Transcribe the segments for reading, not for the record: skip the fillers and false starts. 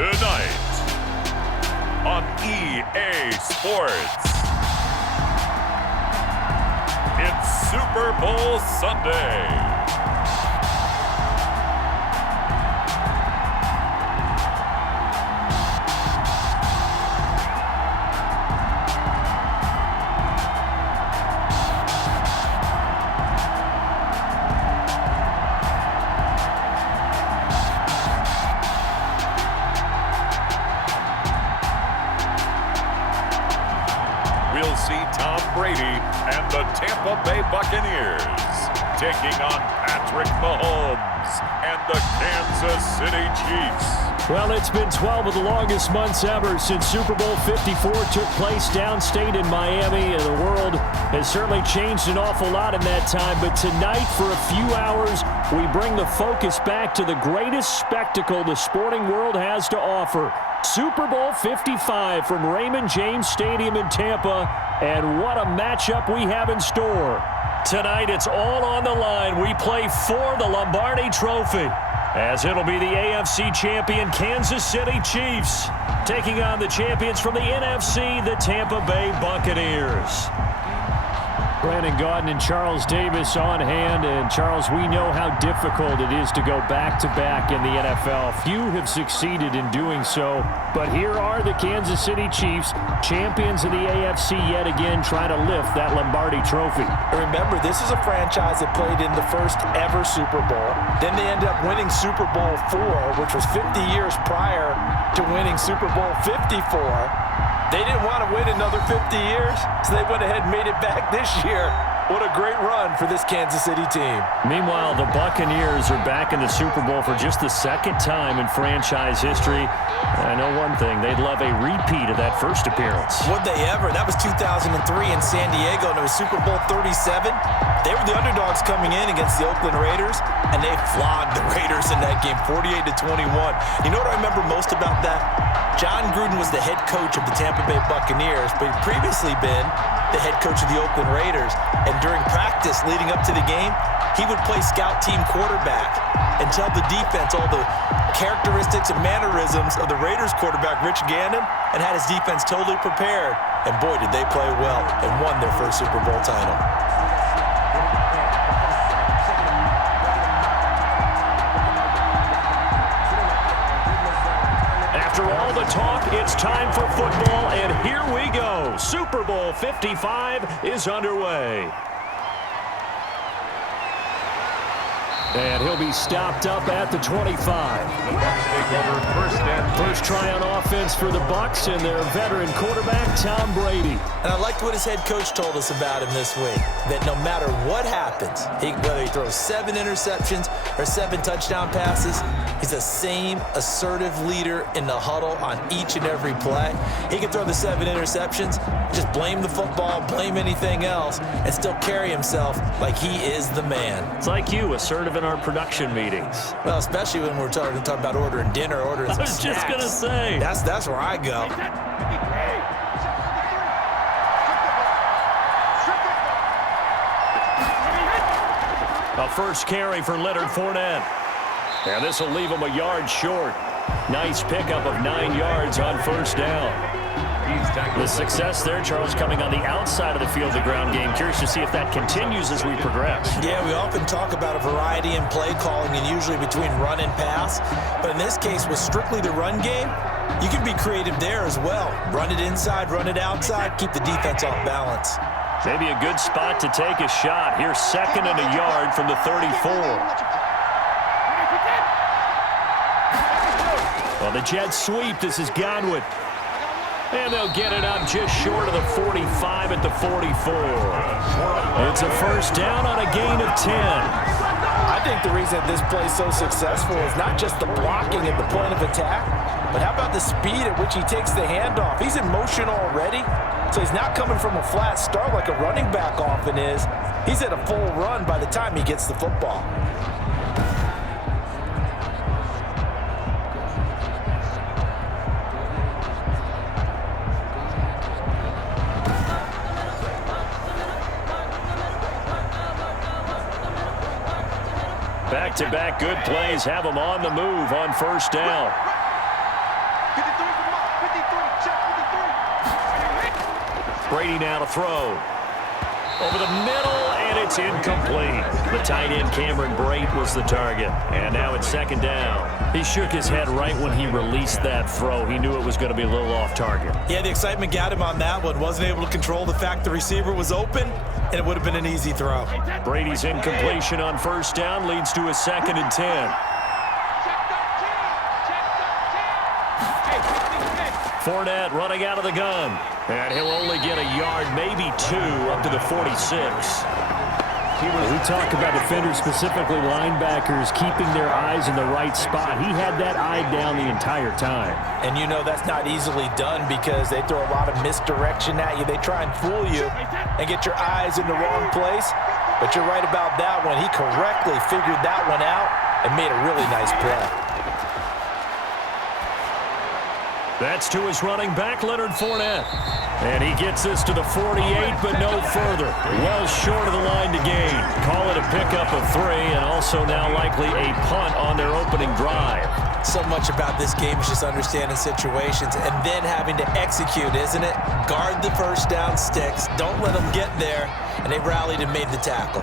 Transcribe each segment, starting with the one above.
Tonight on EA Sports, it's Super Bowl Sunday. We'll see Tom Brady and the Tampa Bay Buccaneers taking on Patrick Mahomes and the Kansas City Chiefs. Well, it's been 12 of the longest months ever since Super Bowl 54 took place downstate in Miami, and the world has certainly changed an awful lot in that time. But tonight, for a few hours, we bring the focus back to the greatest spectacle the sporting world has to offer. Super Bowl 55 from Raymond James Stadium in Tampa, and what a matchup we have in store. Tonight, it's all on the line. We play for the Lombardi Trophy, as it'll be the AFC champion Kansas City Chiefs taking on the champions from the NFC, the Tampa Bay Buccaneers. Brandon Gaudin and Charles Davis on hand. And Charles, we know how difficult it is to go back-to-back in the NFL. Few have succeeded in doing so, but here are the Kansas City Chiefs, champions of the AFC yet again, trying to lift that Lombardi Trophy. Remember, this is a franchise that played in the first ever Super Bowl. Then they ended up winning Super Bowl IV, which was 50 years prior to winning Super Bowl 54. They didn't want to wait another 50 years, so they went ahead and made it back this year. What a great run for this Kansas City team. Meanwhile, the Buccaneers are back in the Super Bowl for just the second time in franchise history. I know one thing, they'd love a repeat of that first appearance. Would they ever? That was 2003 in San Diego, and it was Super Bowl 37. They were the underdogs coming in against the Oakland Raiders, and they flogged the Raiders in that game, 48-21. You know what I remember most about that? John Gruden was the head coach of the Tampa Bay Buccaneers, but he'd previously been the head coach of the Oakland Raiders. And during practice leading up to the game, he would play scout team quarterback and tell the defense all the characteristics and mannerisms of the Raiders quarterback, Rich Gannon, and had his defense totally prepared. And boy, did they play well and won their first Super Bowl title. After all the talk, it's time for football, and here we go. Super Bowl 55 is underway. And he'll be stopped up at the 25. First try on offense for the Bucs and their veteran quarterback, Tom Brady. And I liked what his head coach told us about him this week, that no matter what happens, whether he throws 7 interceptions or 7 touchdown passes, he's the same assertive leader in the huddle on each and every play. He can throw the 7 interceptions, just blame the football, blame anything else, and still carry himself like he is the man. It's like you, assertive in our production meetings. Well, especially when we're talking about ordering dinner, ordering some snacks. I was just going to say. That's where I go. A first carry for Leonard Fournette. And this will leave him a yard short. Nice pickup of 9 yards on first down. The success there, Charles, coming on the outside of the field, the ground game. Curious to see if that continues as we progress. Yeah, we often talk about a variety in play calling and usually between run and pass. But in this case, with strictly the run game, you can be creative there as well. Run it inside, run it outside, keep the defense off balance. Maybe a good spot to take a shot. Here's 2nd and a yard from the 34. Well, the Jets sweep. This is Godwin. And they'll get it up just short of the 45 at the 44. It's a first down on a gain of 10. I think the reason this play is so successful is not just the blocking at the point of attack, but how about the speed at which he takes the handoff? He's in motion already, so he's not coming from a flat start like a running back often is. He's at a full run by the time he gets the football. Back-to-back good plays have them on the move on first down. Brady now to throw. Over the middle, and it's incomplete. The tight end, Cameron Brate, was the target. And now it's second down. He shook his head right when he released that throw. He knew it was going to be a little off target. Yeah, the excitement got him on that one. Wasn't able to control the fact the receiver was open, and it would have been an easy throw. Brady's incompletion on first down leads to a 2nd and 10. Fournette running out of the gun. And he'll only get a yard, maybe 2, up to the 46. We talk about defenders, specifically linebackers, keeping their eyes in the right spot. He had that eye down the entire time. And you know that's not easily done because they throw a lot of misdirection at you. They try and fool you and get your eyes in the wrong place. But you're right about that one. He correctly figured that one out and made a really nice play. That's to his running back, Leonard Fournette. And he gets this to the 48, but no further. Well short of the line to gain. Call it a pickup of 3, and also now likely a punt on their opening drive. So much about this game is just understanding situations and then having to execute, isn't it? Guard the first down sticks. Don't let them get there. And they rallied and made the tackle.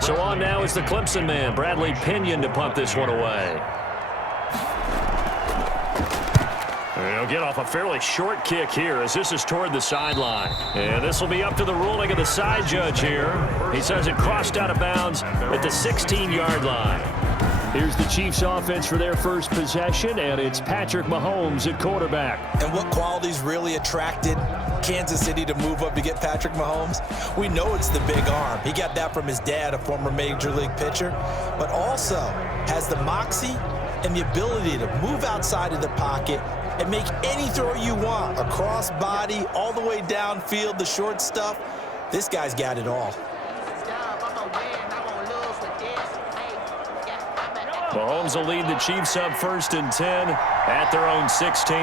So on now is the Clemson man, Bradley Pinion, to punt this one away. He'll get off a fairly short kick here as this is toward the sideline. And this will be up to the ruling of the side judge here. He says it crossed out of bounds at the 16-yard line. Here's the Chiefs offense for their first possession, and it's Patrick Mahomes at quarterback. And what qualities really attracted Kansas City to move up to get Patrick Mahomes? We know it's the big arm. He got that from his dad, a former Major League pitcher, but also has the moxie and the ability to move outside of the pocket and make any throw you want, across body, all the way downfield, the short stuff. This guy's got it all. Mahomes will lead the Chiefs up 1st and 10 at their own 16.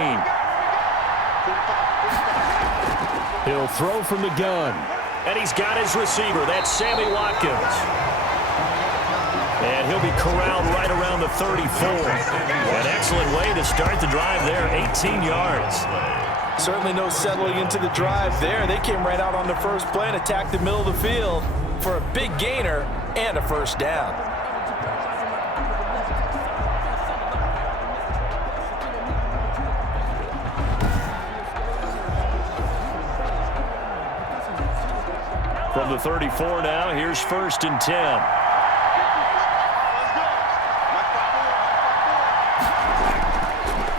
He'll throw from the gun. And he's got his receiver. That's Sammy Watkins. And he'll be corralled right around the 34. An excellent way to start the drive there, 18 yards. Certainly no settling into the drive there. They came right out on the first play and attacked the middle of the field for a big gainer and a first down. From the 34 now, here's 1st and 10.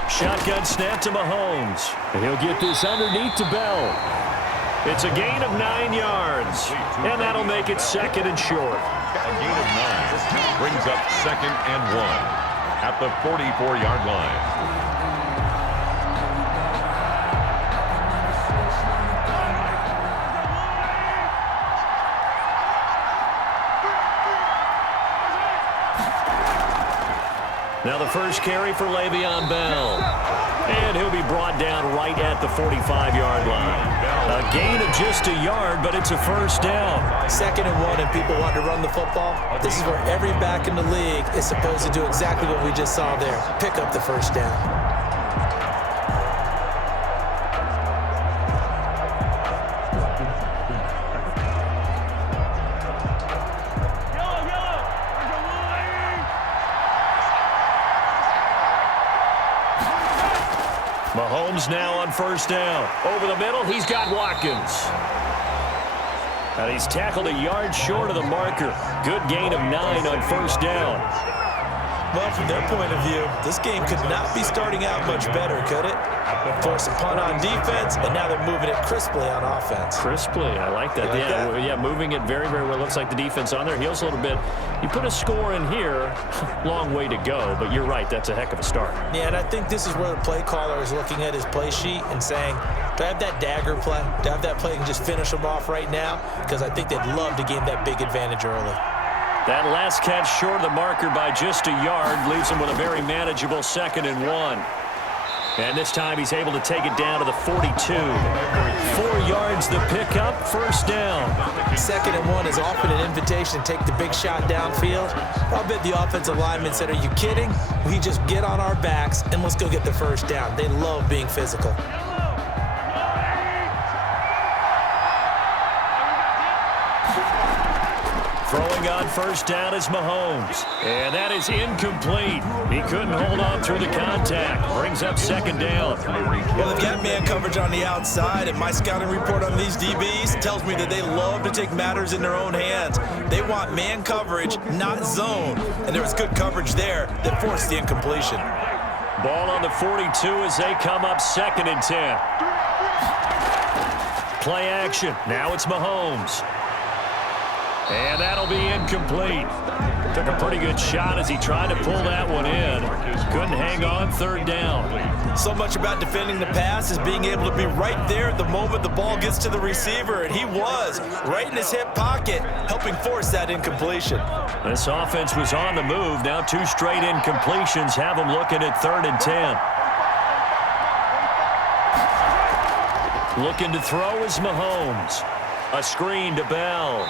Shotgun snap to Mahomes. And he'll get this underneath to Bell. It's a gain of 9 yards. And that'll make it 2nd and short. A gain of 9 brings up 2nd and 1 at the 44-yard line. Now the first carry for Le'Veon Bell. And he'll be brought down right at the 45-yard line. A gain of just a yard, but it's a first down. 2nd and 1, and people want to run the football. This is where every back in the league is supposed to do exactly what we just saw there. Pick up the first down. Mahomes now on first down. Over the middle, he's got Watkins. And he's tackled a yard short of the marker. Good gain of 9 on first down. Well, from their point of view, this game could not be starting out much better, could it? Force a punt on defense, and now they're moving it crisply on offense. Crisply, I like that. Yeah, moving it very, very well. Looks like the defense on their heels a little bit. You put a score in here, long way to go, but you're right, that's a heck of a start. Yeah, and I think this is where the play caller is looking at his play sheet and saying, do I have that dagger play? Do I have that play and just finish them off right now? Because I think they'd love to gain that big advantage early. That last catch short of the marker by just a yard leaves them with a very manageable 2nd and 1. And this time he's able to take it down to the 42. 4 yards the pickup, first down. 2nd and 1 is often an invitation to take the big shot downfield. I'll bet the offensive lineman said, are you kidding? We just get on our backs and let's go get the first down. They love being physical. Throwing on first down is Mahomes. And that is incomplete. He couldn't hold on through the contact. Brings up 2nd down. Well, they've got man coverage on the outside, and my scouting report on these DBs tells me that they love to take matters in their own hands. They want man coverage, not zone. And there was good coverage there that forced the incompletion. Ball on the 42 as they come up 2nd and 10. Play action. Now it's Mahomes. And that'll be incomplete. Took a pretty good shot as he tried to pull that one in. Couldn't hang on, 3rd down. So much about defending the pass is being able to be right there at the moment the ball gets to the receiver, and he was right in his hip pocket, helping force that incompletion. This offense was on the move. Now 2 straight incompletions have them looking at 3rd and 10. Looking to throw is Mahomes. A screen to Bell.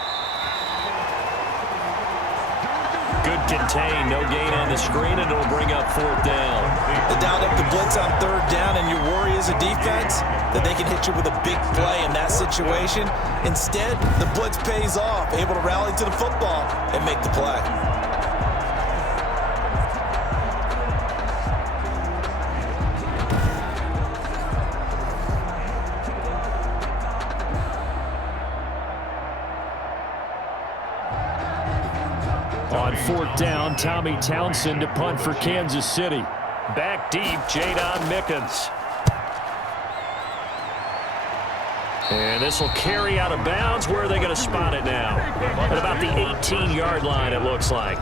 Good contain, no gain on the screen, and it'll bring up 4th down. They dialed up the blitz on 3rd down, and your worry as a defense that they can hit you with a big play in that situation. Instead, the blitz pays off, able to rally to the football and make the play. On 4th down, Tommy Townsend to punt for Kansas City. Back deep, Jadon Mickens. And this will carry out of bounds. Where are they going to spot it now? At about the 18-yard line, it looks like.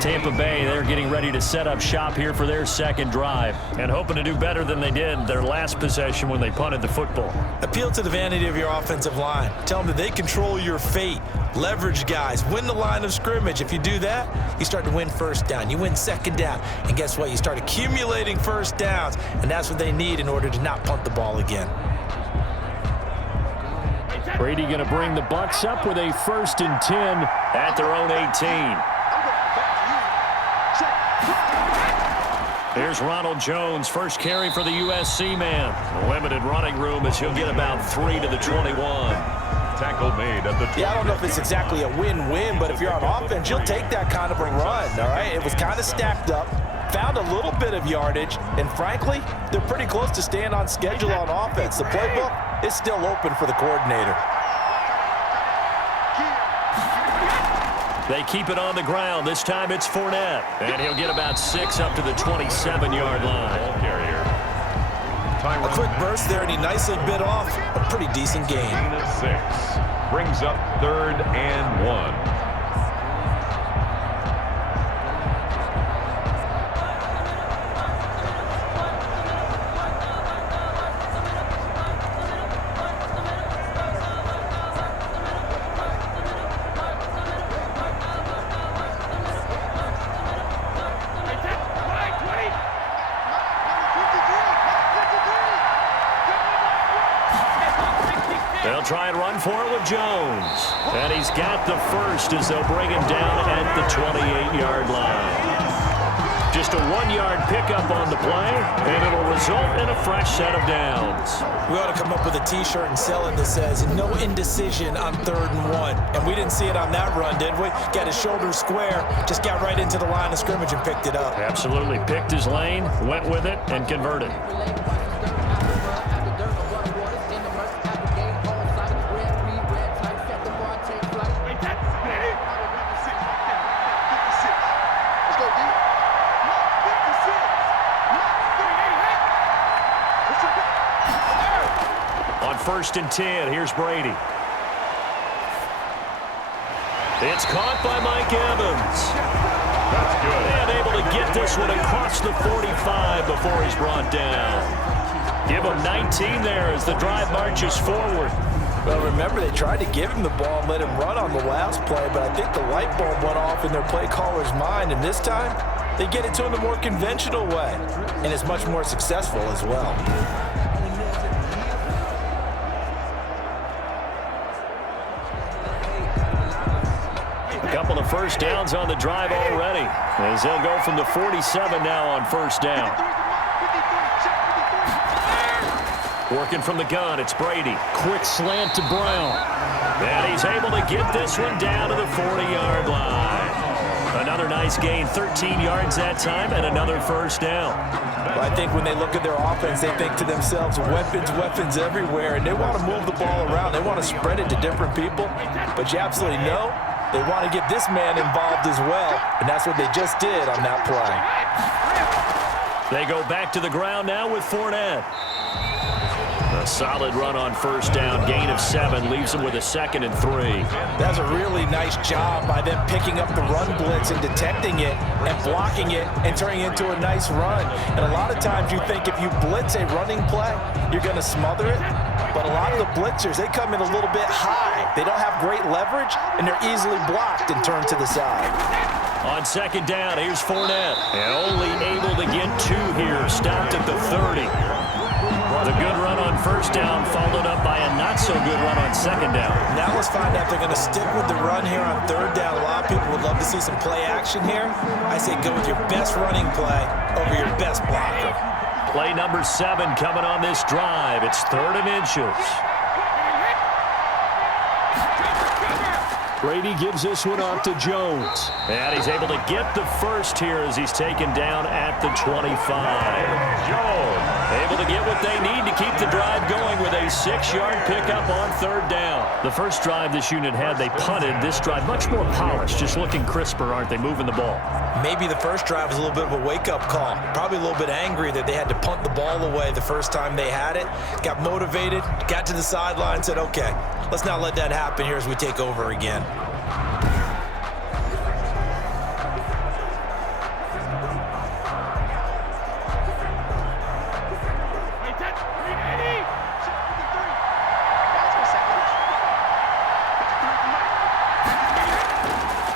Tampa Bay, they're getting ready to set up shop here for their 2nd drive and hoping to do better than they did their last possession when they punted the football. Appeal to the vanity of your offensive line. Tell them that they control your fate. Leverage guys. Win the line of scrimmage. If you do that, you start to win 1st down. You win 2nd down. And guess what? You start accumulating 1st downs, and that's what they need in order to not punt the ball again. Brady going to bring the Bucs up with a 1st and 10 at their own 18. Here's Ronald Jones, first carry for the USC man. Limited running room as he'll get about 3 to the 21. Tackle made at the 20. Yeah, I don't know if it's exactly a win-win, but if you're on offense, you'll take that kind of a run, all right? It was kind of stacked up, found a little bit of yardage, and frankly, they're pretty close to staying on schedule on offense. The playbook is still open for the coordinator. They keep it on the ground. This time it's Fournette. And he'll get about 6 up to the 27-yard line. A quick burst there, and he nicely bit off a pretty decent gain. 6 brings up 3rd and 1. They'll try and run for it with Jones. And he's got the first as they'll bring him down at the 28-yard line. Just a 1-yard pickup on the play, and it'll result in a fresh set of downs. We ought to come up with a T-shirt and sell it that says, no indecision on 3rd and 1. And we didn't see it on that run, did we? Got his shoulder square, just got right into the line of scrimmage and picked it up. Absolutely. Picked his lane, went with it, and converted. On 1st and 10, here's Brady. It's caught by Mike Evans. That's good. And able to get this one across the 45 before he's brought down. Give him 19 there as the drive marches forward. Well, remember, they tried to give him the ball and let him run on the last play, but I think the light bulb went off in their play caller's mind, and this time, They get it to him the more conventional way, and it's much more successful as well. A couple of first downs on the drive already, as they'll go from the 47 now on first down. Working from the gun, it's Brady. Quick slant to Brown. And he's able to get this one down to the 40-yard line. Another nice gain, 13 yards that time, and another first down. Well, I think when they look at their offense, they think to themselves, weapons everywhere, and they want to move the ball around. They want to spread it to different people, but you absolutely know they want to get this man involved as well, and that's what they just did on that play. They go back to the ground now with Fournette. A solid run on first down, gain of 7, leaves them with a 2nd and 3. That's a really nice job by them picking up the run blitz and detecting it and blocking it and turning it into a nice run. And a lot of times you think if you blitz a running play, you're going to smother it. But a lot of the blitzers, they come in a little bit high. They don't have great leverage, and they're easily blocked and turned to the side. On second down, here's Fournette. And only able to get 2 here, stopped at the 30. The good run on first down, followed up by a not-so-good run on second down. Now let's find out if they're going to stick with the run here on third down. A lot of people would love to see some play action here. I say go with your best running play over your best blocker. Play number 7 coming on this drive. It's 3rd and inches. Brady gives this one off to Jones. And he's able to get the first here as he's taken down at the 25. Jones able to get what they need to keep the drive going with a 6-yard pickup on third down. The first drive this unit had, they punted. This drive much more polished, just looking crisper, aren't they, moving the ball? Maybe the first drive was a little bit of a wake-up call. Probably a little bit angry that they had to punt the ball away the first time they had it. Got motivated, got to the sideline, said, okay, let's not let that happen here as we take over again.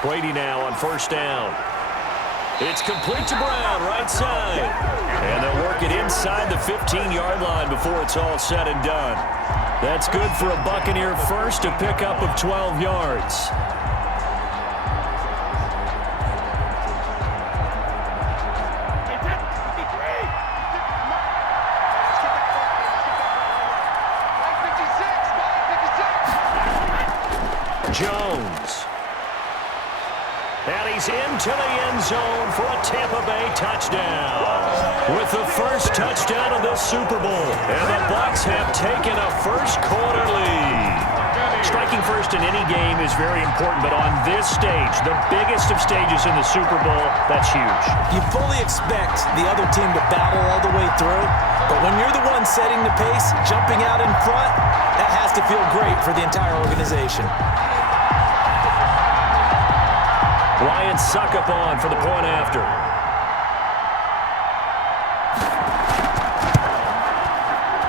Brady now on first down. It's complete to Brown, right side. And they'll work it inside the 15-yard line before it's all said and done. That's good for a Buccaneer first, a pickup of 12 yards. Jones. And he's into the end zone for a Tampa Bay touchdown. With the first touchdown of this Super Bowl. And the Bucs have taken a first-quarter lead. Striking first in any game is very important, but on this stage, the biggest of stages in the Super Bowl, that's huge. You fully expect the other team to battle all the way through, but when you're the one setting the pace, jumping out in front, that has to feel great for the entire organization. Ryan Suckup on for the point after.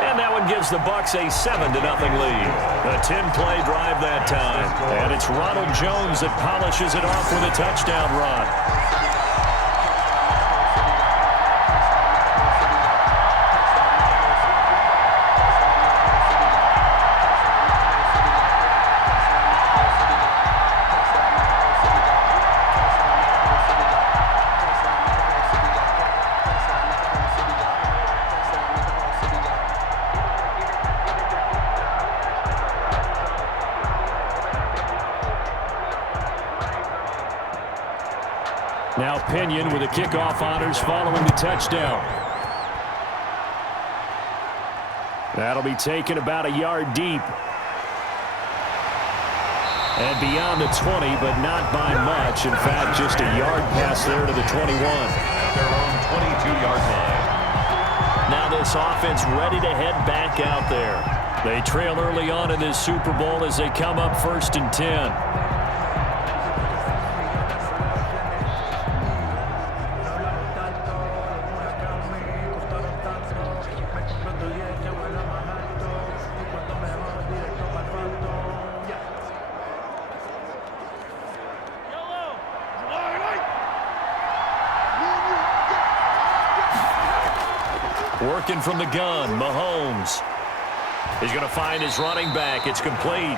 And that one gives the Bucs a 7-0 lead. A 10-play drive that time. And it's Ronald Jones that polishes it off with a touchdown run. Now Pinion with the kickoff honors following the touchdown. That'll be taken about a yard deep. And beyond the 20, but not by much. In fact, just a yard pass there to the 21. At their own 22-yard line. Now this offense ready to head back out there. They trail early on in this Super Bowl as they come up 1st and 10. Working from the gun, Mahomes. He's going to find his running back. It's complete.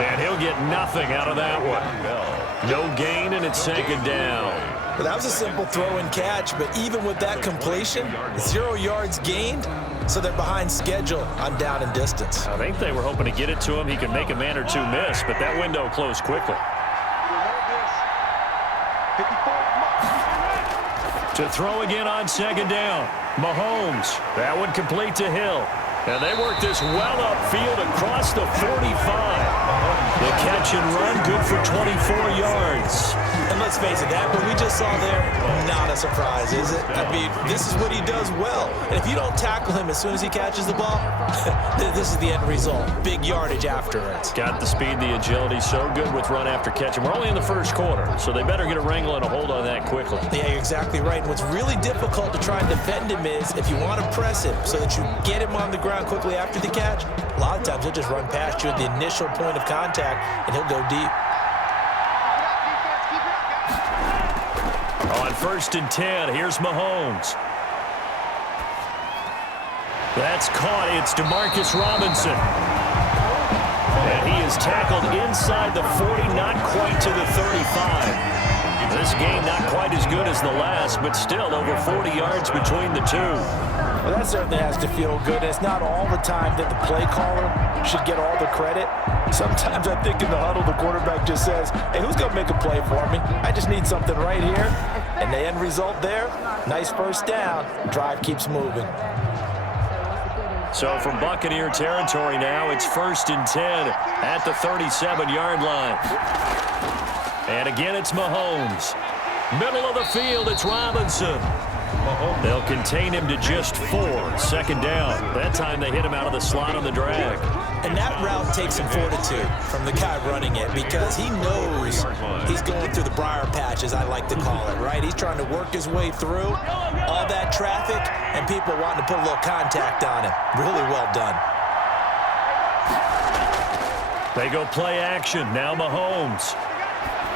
And he'll get nothing out of that one. No gain, and it's second down. Well, that was a simple throw and catch, but even with that completion, 0 yards gained, so they're behind schedule on down and distance. I think they were hoping to get it to him. He could make a man or two miss, but that window closed quickly. To throw again on second down. Mahomes. That one complete to Hill. And they work this well upfield across the 45. The catch and run, good for 24 yards. And let's face it, that what we just saw there, not a surprise, is it? I mean, this is what he does well. And if you don't tackle him as soon as he catches the ball, this is the end result. Big yardage afterwards. Got the speed, the agility, so good with run after catch. And we're only in the first quarter, so they better get a wrangle and a hold on that quickly. Yeah, you're exactly right. And what's really difficult to try and defend him is if you want to press him so that you get him on the ground quickly after the catch, a lot of times he'll just run past you at the initial point of contact, and he'll go deep. On 1st and 10, here's Mahomes. That's caught. It's DeMarcus Robinson. And he is tackled inside the 40, not quite to the 35. This game not quite as good as the last, but still over 40 yards between the two. Well, that certainly has to feel good. It's not all the time that the play caller should get all the credit. Sometimes I think in the huddle, the quarterback just says, hey, who's going to make a play for me? I just need something right here. And the end result there, nice first down. Drive keeps moving. So from Buccaneer territory now, it's 1st and 10 at the 37-yard line. And again, it's Mahomes. Middle of the field, it's Robinson. They'll contain him to just 4. 2nd down. That time they hit him out of the slot on the drag. And that route takes some fortitude from the guy running it because he knows he's going through the briar patch, as I like to call it, right? He's trying to work his way through all that traffic and people wanting to put a little contact on him. Really well done. They go play action. Now Mahomes.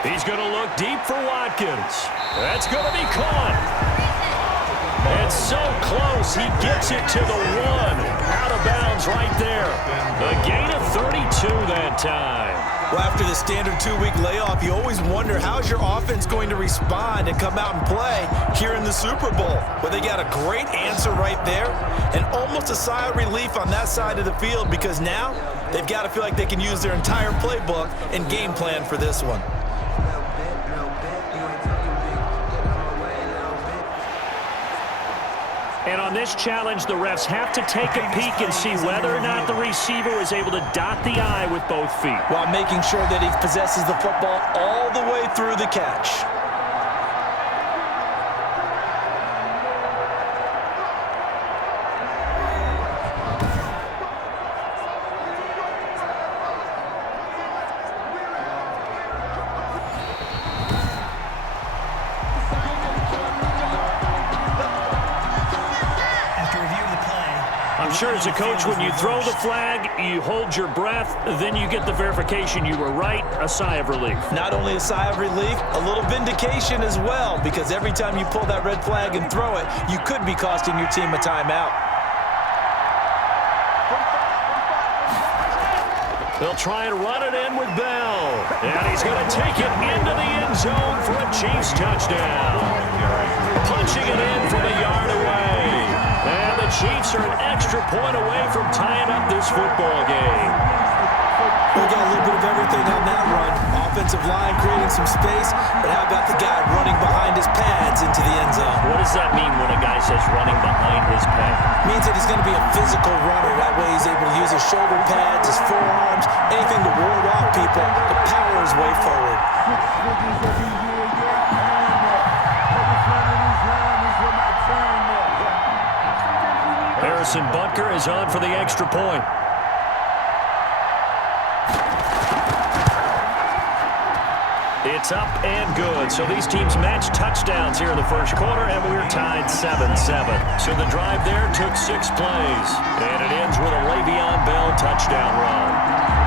He's going to look deep for Watkins. That's going to be caught. And so close, he gets it to the 1. Out of bounds right there. A gain of 32 that time. Well, after the standard 2-week layoff, you always wonder how's your offense going to respond and come out and play here in the Super Bowl. Well, they got a great answer right there and almost a sigh of relief on that side of the field because now they've got to feel like they can use their entire playbook and game plan for this one. And on this challenge, the refs have to take a peek and see whether or not the receiver was able to dot the I with both feet. While making sure that he possesses the football all the way through the catch. Sure, as a coach, when you throw the flag, you hold your breath, then you get the verification you were right, a sigh of relief. Not only a sigh of relief, a little vindication as well, because every time you pull that red flag and throw it, you could be costing your team a timeout. They'll try and run it in with Bell, and he's going to take it into the end zone for a Chiefs touchdown. Punching it in from a yard away. And the Chiefs are an extra point away from tying up this football game. We got a little bit of everything on that run. Offensive line creating some space, but how about the guy running behind his pads into the end zone? What does that mean when a guy says running behind his pad? It means that he's going to be a physical runner. That way he's able to use his shoulder pads, his forearms, anything to ward off people, to power his way forward. Harrison Butker is on for the extra point. It's up and good. So these teams match touchdowns here in the first quarter, and we're tied 7-7. So the drive there took 6 plays, and it ends with a Le'Veon Bell touchdown run.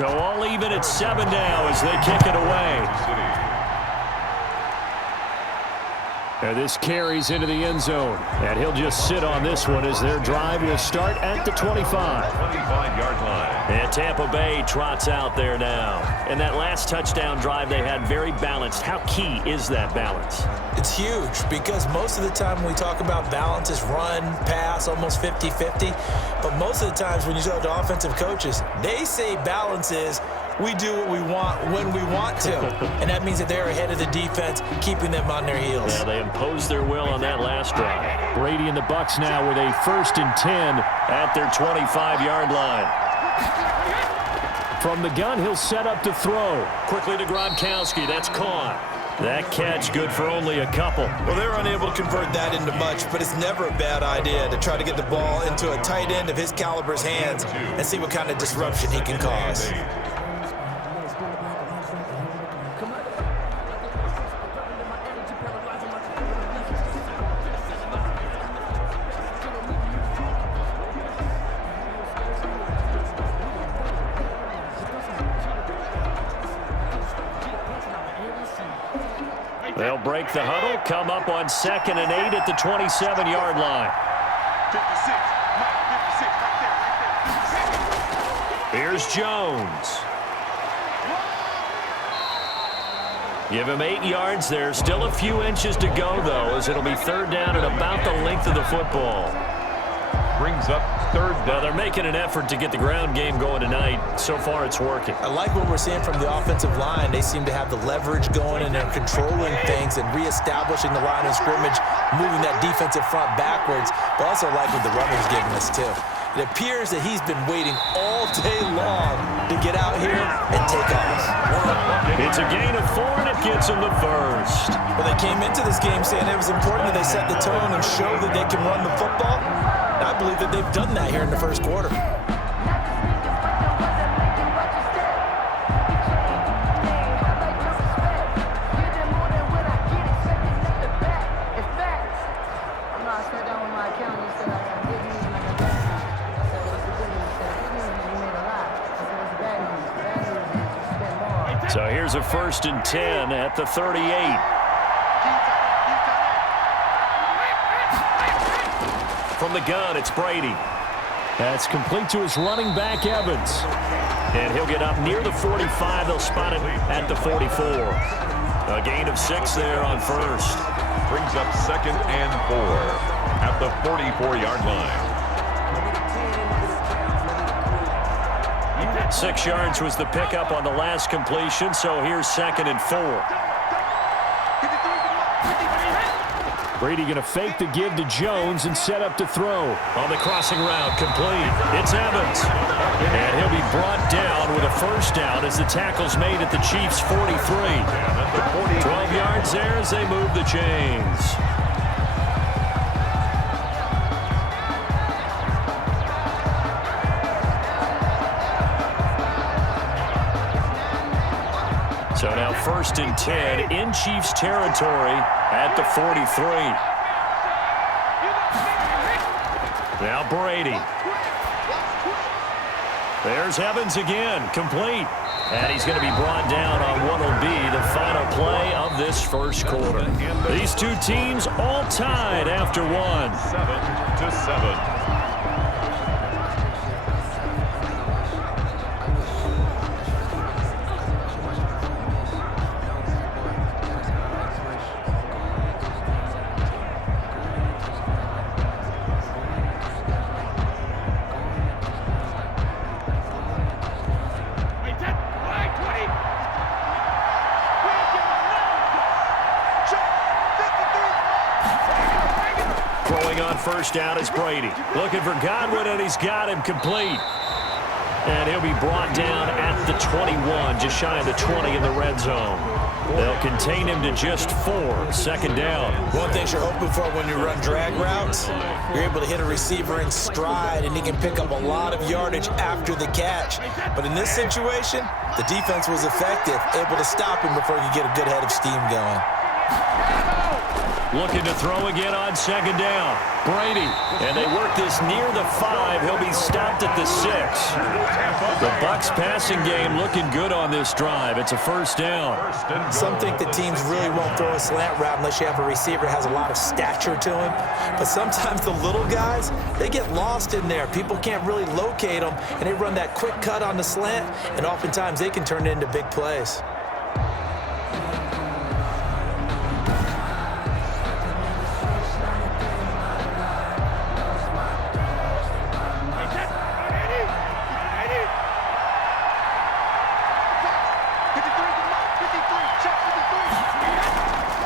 So all even at 7 now as they kick it away. And this carries into the end zone. And he'll just sit on this one as their drive will start at the 25. 25-yard line. And Tampa Bay trots out there now. And that last touchdown drive they had very balanced. How key is that balance? It's huge because most of the time when we talk about balance is run, pass, almost 50-50. But most of the times when you talk to offensive coaches, they say balance is we do what we want when we want to. And that means that they're ahead of the defense, keeping them on their heels. Yeah, they imposed their will on that last drive. Brady and the Bucs now with a 1st and 10 at their 25-yard line. From the gun, he'll set up to throw. Quickly to Gronkowski. That's caught. That catch good for only a couple. Well, they're unable to convert that into much, but it's never a bad idea to try to get the ball into a tight end of his caliber's hands and see what kind of disruption he can cause. They'll break the huddle, come up on 2nd and 8 at the 27-yard line. 56, Here's Jones. Give him 8 yards there. Still a few inches to go, though, as it'll be 3rd down and about the length of the football. Brings up 3rd down. Now, they're making an effort to get the ground game going tonight. So far, it's working. I like what we're seeing from the offensive line. They seem to have the leverage going, and they're controlling things and reestablishing the line of scrimmage, moving that defensive front backwards. But also like what the runner's giving us, too. It appears that he's been waiting all day long to get out here and take off. It's a gain of 4, and it gets him the 1st. Well, they came into this game saying it was important that they set the tone and show that they can run the football. I believe that they've done that here in the 1st quarter. So here's a 1st and 10 at the 38. From the gun, it's Brady. That's complete to his running back, Evans. And he'll get up near the 45. They'll spot it at the 44. A gain of 6 there on 1st. Brings up 2nd and 4 at the 44-yard line. 6 yards was the pickup on the last completion, so here's 2nd and 4. Brady going to fake the give to Jones and set up to throw. On the crossing route, complete. It's Evans. And he'll be brought down with a 1st down as the tackle's made at the Chiefs' 43. 12 yards there as they move the chains. So now 1st and 10 in Chiefs territory at the 43. Now Brady. There's Evans again, complete. And he's going to be brought down on what will be the final play of this 1st quarter. These two teams all tied after 1. 7-7. On 1st down is Brady. Looking for Godwin, and he's got him complete. And he'll be brought down at the 21, just shy of the 20 in the red zone. They'll contain him to just 4, 2nd down. One thing you're hoping for when you run drag routes, you're able to hit a receiver in stride, and he can pick up a lot of yardage after the catch. But in this situation, the defense was effective, able to stop him before he could get a good head of steam going. Looking to throw again on second down. Brady. And they work this near the 5. He'll be stopped at the 6. The Bucs passing game looking good on this drive. It's a first down. Some think the teams really won't throw a slant route unless you have a receiver that has a lot of stature to him. But sometimes the little guys, they get lost in there. People can't really locate them, and they run that quick cut on the slant, and oftentimes they can turn it into big plays.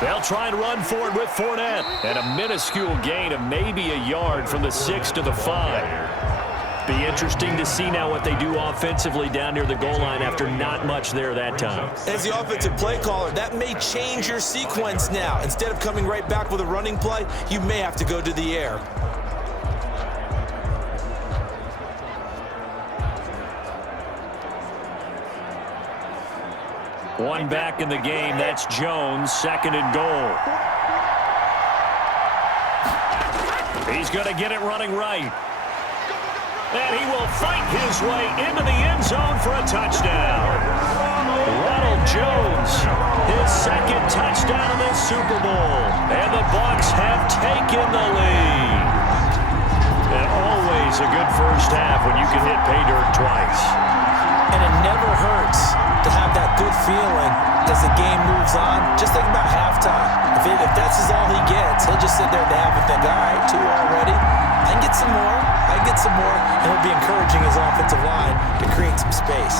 They'll try and run forward with Fournette. And a minuscule gain of maybe a yard from the 6 to the 5. Be interesting to see now what they do offensively down near the goal line after not much there that time. As the offensive play caller, that may change your sequence now. Instead of coming right back with a running play, you may have to go to the air. One back in the game. That's Jones, second and goal. He's going to get it running right. And he will fight his way into the end zone for a touchdown. Ronald Jones, his second touchdown of this Super Bowl. And the Bucs have taken the lead. And always a good first half when you can hit pay dirt twice. And it never hurts to have that good feeling as the game moves on. Just think about halftime. If that's all he gets, he'll just sit there at the half and think, all right, 2 already. I can get some more. I can get some more. And he'll be encouraging his offensive line to create some space.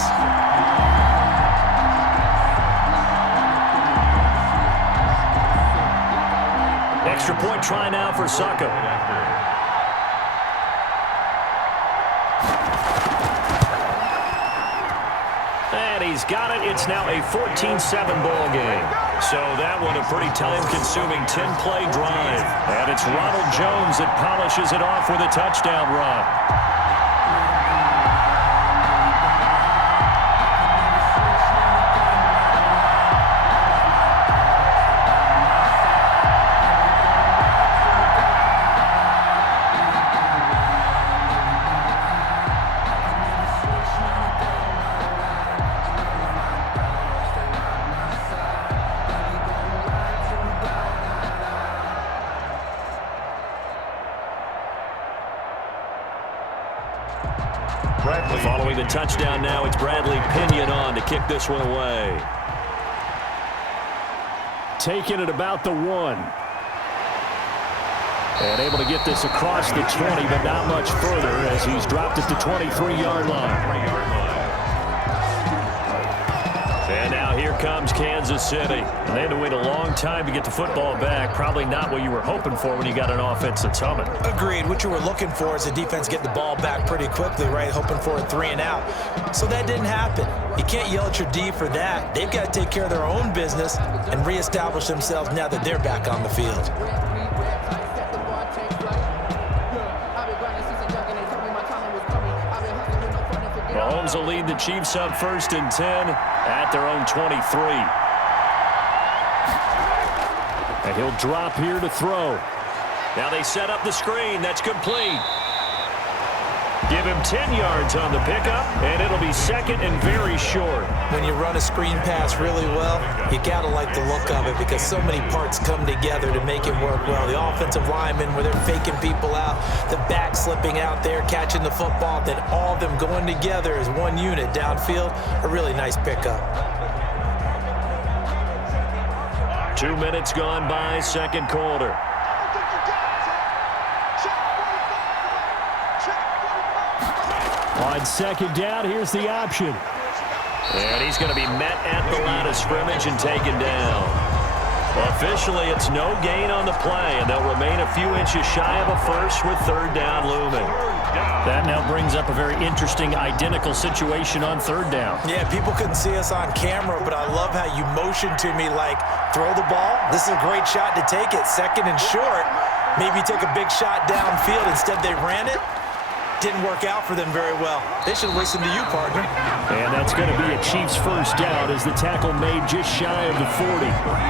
Extra point try now for Suckup. And he's got it. It's now a 14-7 ball game. So that one a pretty time-consuming 10-play drive. And it's Ronald Jones that polishes it off with a touchdown run. Following the touchdown now, it's Bradley Pinion on to kick this one away. Taking it about the 1. And able to get this across the 20, but not much further as he's dropped at the 23-yard line. And now here comes Kansas City. And they had to wait a long time to get the football back. Probably not what you were hoping for when you got an offense that's humming. Agreed. What you were looking for is the defense get the ball back pretty quickly, right? Hoping for a 3 and out. So that didn't happen. You can't yell at your D for that. They've got to take care of their own business and reestablish themselves now that they're back on the field. Mahomes will lead the Chiefs up 1st and 10 at their own 23. And he'll drop here to throw. Now they set up the screen. That's complete. Give him 10 yards on the pickup, and it'll be second and very short. When you run a screen pass really well, you got to like the look of it because so many parts come together to make it work well. The offensive linemen, where they're faking people out, the back slipping out there, catching the football, then all of them going together as one unit downfield. A really nice pickup. 2 minutes gone by, second quarter. On second down, here's the option. And he's going to be met at the line of scrimmage and taken down. Officially, it's no gain on the play, and they'll remain a few inches shy of a first with 3rd down looming. That now brings up a very interesting identical situation on 3rd down. Yeah, people couldn't see us on camera, but I love how you motioned to me like, throw the ball. This is a great shot to take it. 2nd and short. Maybe take a big shot downfield. Instead, they ran it. didn't work out for them very well. They should listen to you, partner. And that's going to be a Chiefs first down as the tackle made just shy of the 40.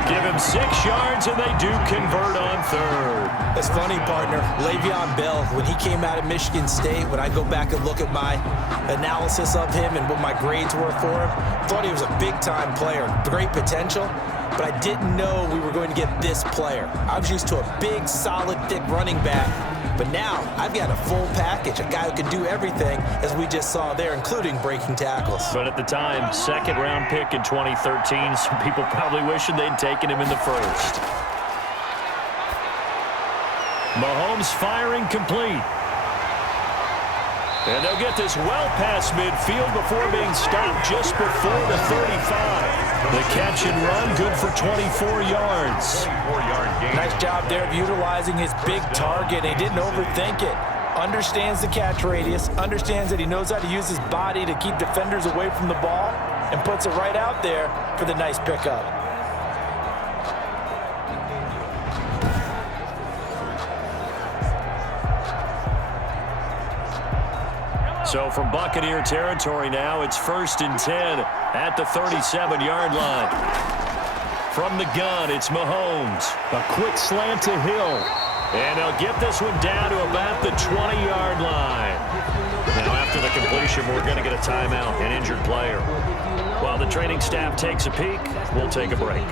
Give him 6 yards, and they do convert on third. It's funny, partner. Le'Veon Bell, when he came out of Michigan State, when I go back and look at my analysis of him and what my grades were for him, thought he was a big-time player, great potential, but I didn't know we were going to get this player. I was used to a big, solid, thick running back, but now I've got a full package, a guy who can do everything, as we just saw there, including breaking tackles. But at the time, second-round pick in 2013, some people probably wishing they'd taken him in the first. Mahomes firing complete. And they'll get this well past midfield before being stopped just before the 35. The catch and run, good for 24 yards. Nice job there of utilizing his big target. He didn't overthink it. Understands the catch radius, understands that he knows how to use his body to keep defenders away from the ball, and puts it right out there for the nice pickup. So from Buccaneer territory now, it's 1st and 10 at the 37-yard line. From the gun, it's Mahomes. A quick slant to Hill. And they'll get this one down to about the 20-yard line. Now after the completion, we're going to get a timeout, an injured player. While the training staff takes a peek, we'll take a break.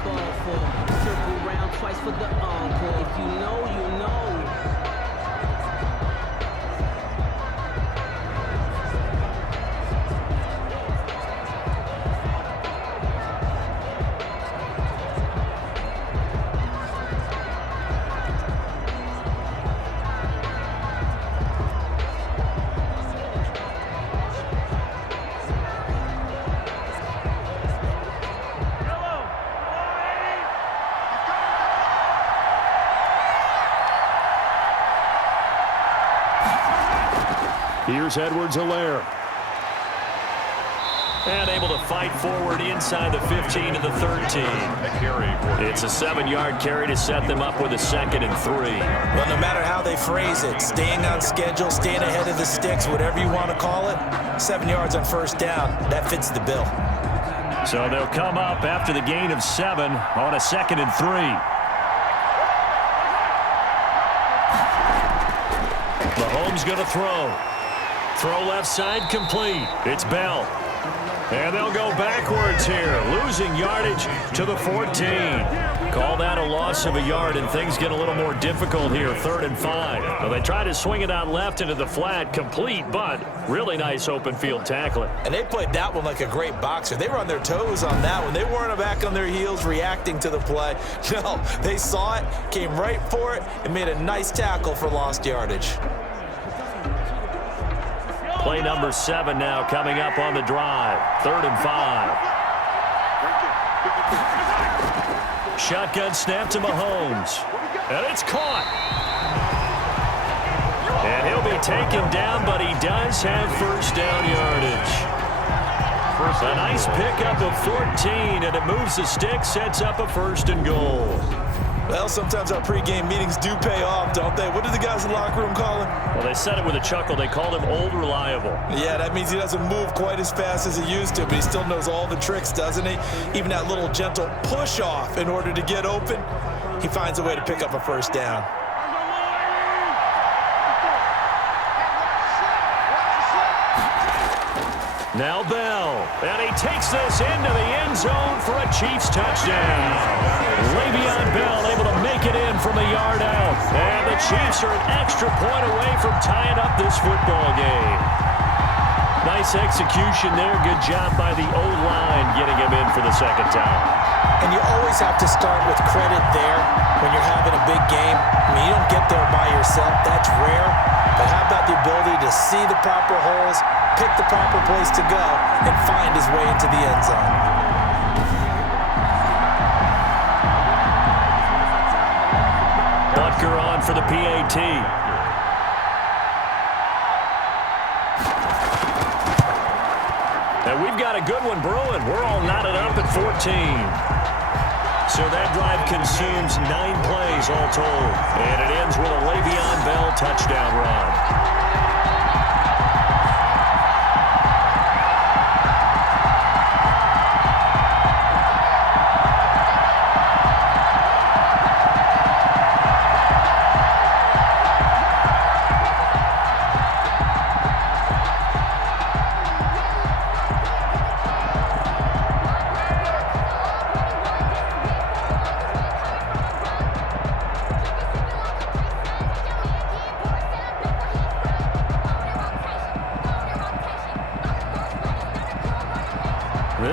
Here's Edwards-Helaire. And able to fight forward inside the 15 to the 13. It's a 7-yard carry to set them up with a 2nd and 3. Well, no matter how they phrase it, staying on schedule, staying ahead of the sticks, whatever you want to call it, 7 yards on first down, that fits the bill. So they'll come up after the gain of 7 on a 2nd and 3. Mahomes going to throw. Throw left side complete. It's Bell. And they'll go backwards here, losing yardage to the 14. Call that a loss of a yard, and things get a little more difficult here, 3rd and 5. Well, they try to swing it out left into the flat, complete, but really nice open field tackling. And they played that one like a great boxer. They were on their toes on that one. They weren't back on their heels reacting to the play. No, they saw it, came right for it, and made a nice tackle for lost yardage. Play number 7 now coming up on the drive. 3rd and 5. Shotgun snap to Mahomes. And it's caught. And he'll be taken down, but he does have first down yardage. A nice pickup of 14, and it moves the stick, sets up a 1st and goal. Well, sometimes our pregame meetings do pay off, don't they? What did the guys in the locker room call him? Well, they said it with a chuckle. They called him Old Reliable. Yeah, that means he doesn't move quite as fast as he used to, but he still knows all the tricks, doesn't he? Even that little gentle push-off in order to get open, he finds a way to pick up a first down. Now Bell, and he takes this into the end zone for a Chiefs touchdown. Le'Veon Bell able to make it in from a yard out. And the Chiefs are an extra point away from tying up this football game. Nice execution there. Good job by the O-line getting him in for the 2nd time. And you always have to start with credit there when you're having a big game. I mean, you don't get there by yourself. That's rare. But how about the ability to see the proper holes, pick the proper place to go, and find his way into the end zone? Butker on for the PAT. And we've got a good one brewing. We're all knotted up at 14. So that drive consumes 9 plays all told. And it ends with a Le'Veon Bell touchdown run.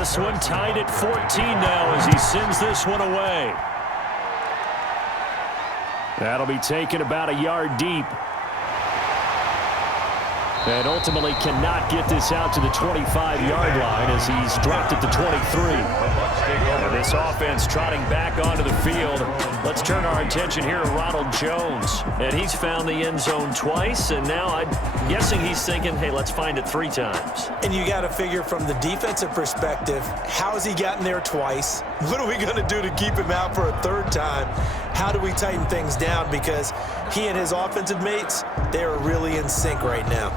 this one tied at 14 now as he sends this one away. That'll be taken about a yard deep. And ultimately cannot get this out to the 25-yard line as he's dropped at the 23. And this offense trotting back onto the field. Let's turn our attention here to Ronald Jones. And he's found the end zone twice, and now I'm guessing he's thinking, hey, let's find it 3 times. And you got to figure from the defensive perspective, how has he gotten there twice? What are we going to do to keep him out for a 3rd time? How do we tighten things down? Because he and his offensive mates, they are really in sync right now.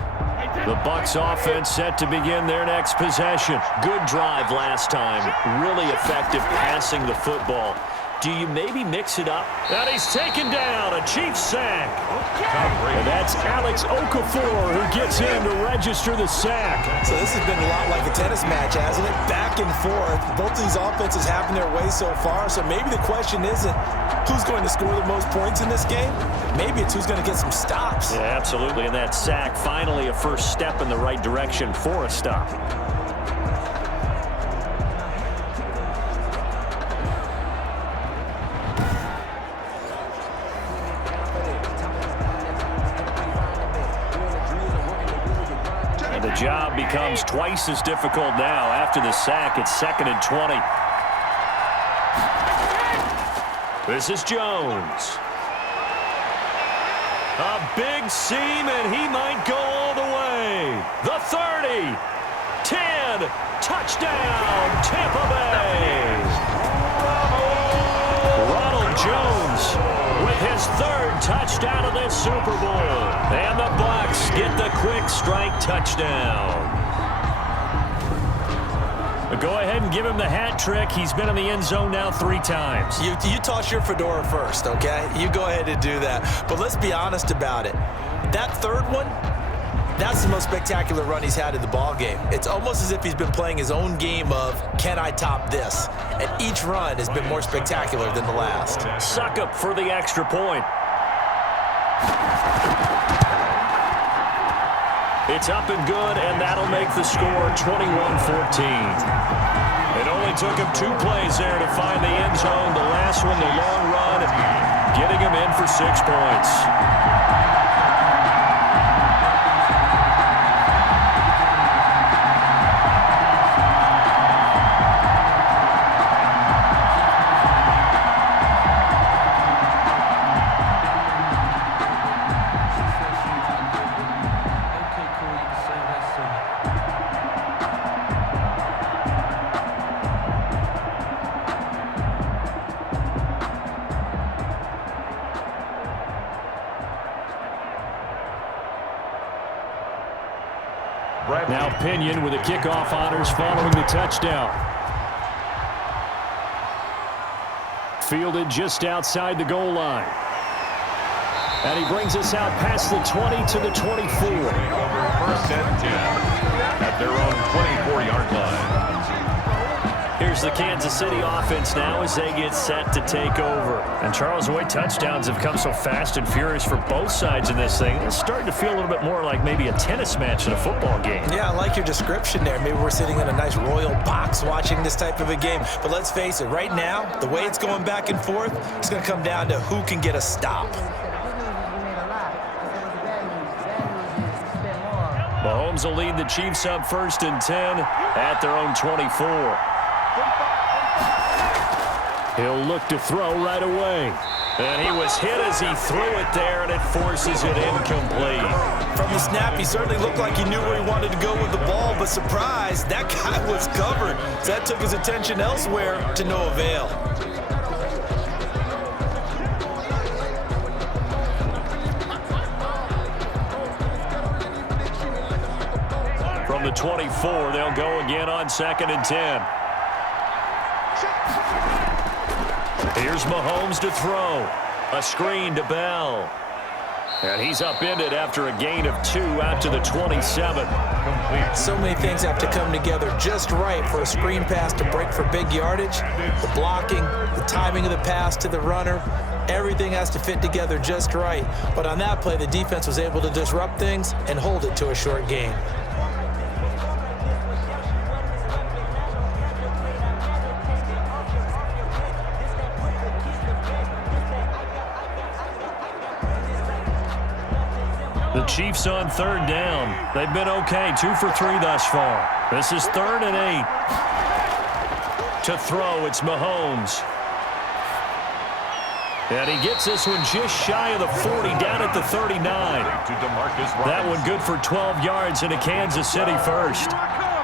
The Bucs offense set to begin their next possession. Good drive last time. Really effective passing the football. Do you maybe mix it up? And he's taken down. A Chiefs sack. And that's Alex Okafor who gets in to register the sack. So this has been a lot like a tennis match, hasn't it? Back and forth. Both of these offenses having their way so far. So maybe the question isn't who's going to score the most points in this game. Maybe it's who's going to get some stops. Yeah, absolutely. And that sack, finally a first step in the right direction for a stop. And the job becomes twice as difficult now. After the sack, it's 2nd and 20. This is Jones. A big seam, and he might go all the way. The 30, 10, touchdown, Tampa Bay. Ronald Jones with his 3rd touchdown of this Super Bowl. And the Bucs get the quick strike touchdown. Go ahead and give him the hat trick. He's been in the end zone now 3 times. You toss your fedora first, okay? You go ahead and do that. But let's be honest about it. That 3rd one, that's the most spectacular run he's had in the ball game. It's almost as if he's been playing his own game of, can I top this? And each run has been more spectacular than the last. Suck up for the extra point. It's up and good, and that'll make the score 21-14. It only took him 2 plays there to find the end zone. The last one, the long run, getting him in for 6 points. Now Pinion with the kickoff honors following the touchdown. Fielded just outside the goal line. And he brings us out past the 20 to the 24. 1st and 10 at their own 24-yard line. Here's the Kansas City offense now as they get set to take over. And Charles, the way touchdowns have come so fast and furious for both sides in this thing, it's starting to feel a little bit more like maybe a tennis match in a football game. Yeah, I like your description there. Maybe we're sitting in a nice royal box watching this type of a game. But let's face it, right now, the way it's going back and forth, it's going to come down to who can get a stop. Mahomes will lead the Chiefs up 1st and 10 at their own 24. He'll look to throw right away. And he was hit as he threw it there, and it forces it incomplete. From the snap, he certainly looked like he knew where he wanted to go with the ball, but surprise, that guy was covered. So that took his attention elsewhere to no avail. From the 24, they'll go again on 2nd and 10. Here's Mahomes to throw. A screen to Bell. And he's upended after a gain of 2 out to the 27. So many things have to come together just right for a screen pass to break for big yardage. The blocking, the timing of the pass to the runner, everything has to fit together just right. But on that play, the defense was able to disrupt things and hold it to a short gain. The Chiefs on third down. They've been okay, 2 for 3 thus far. This is 3rd and 8. To throw, it's Mahomes. And he gets this one just shy of the 40, down at the 39. That one good for 12 yards and a Kansas City first.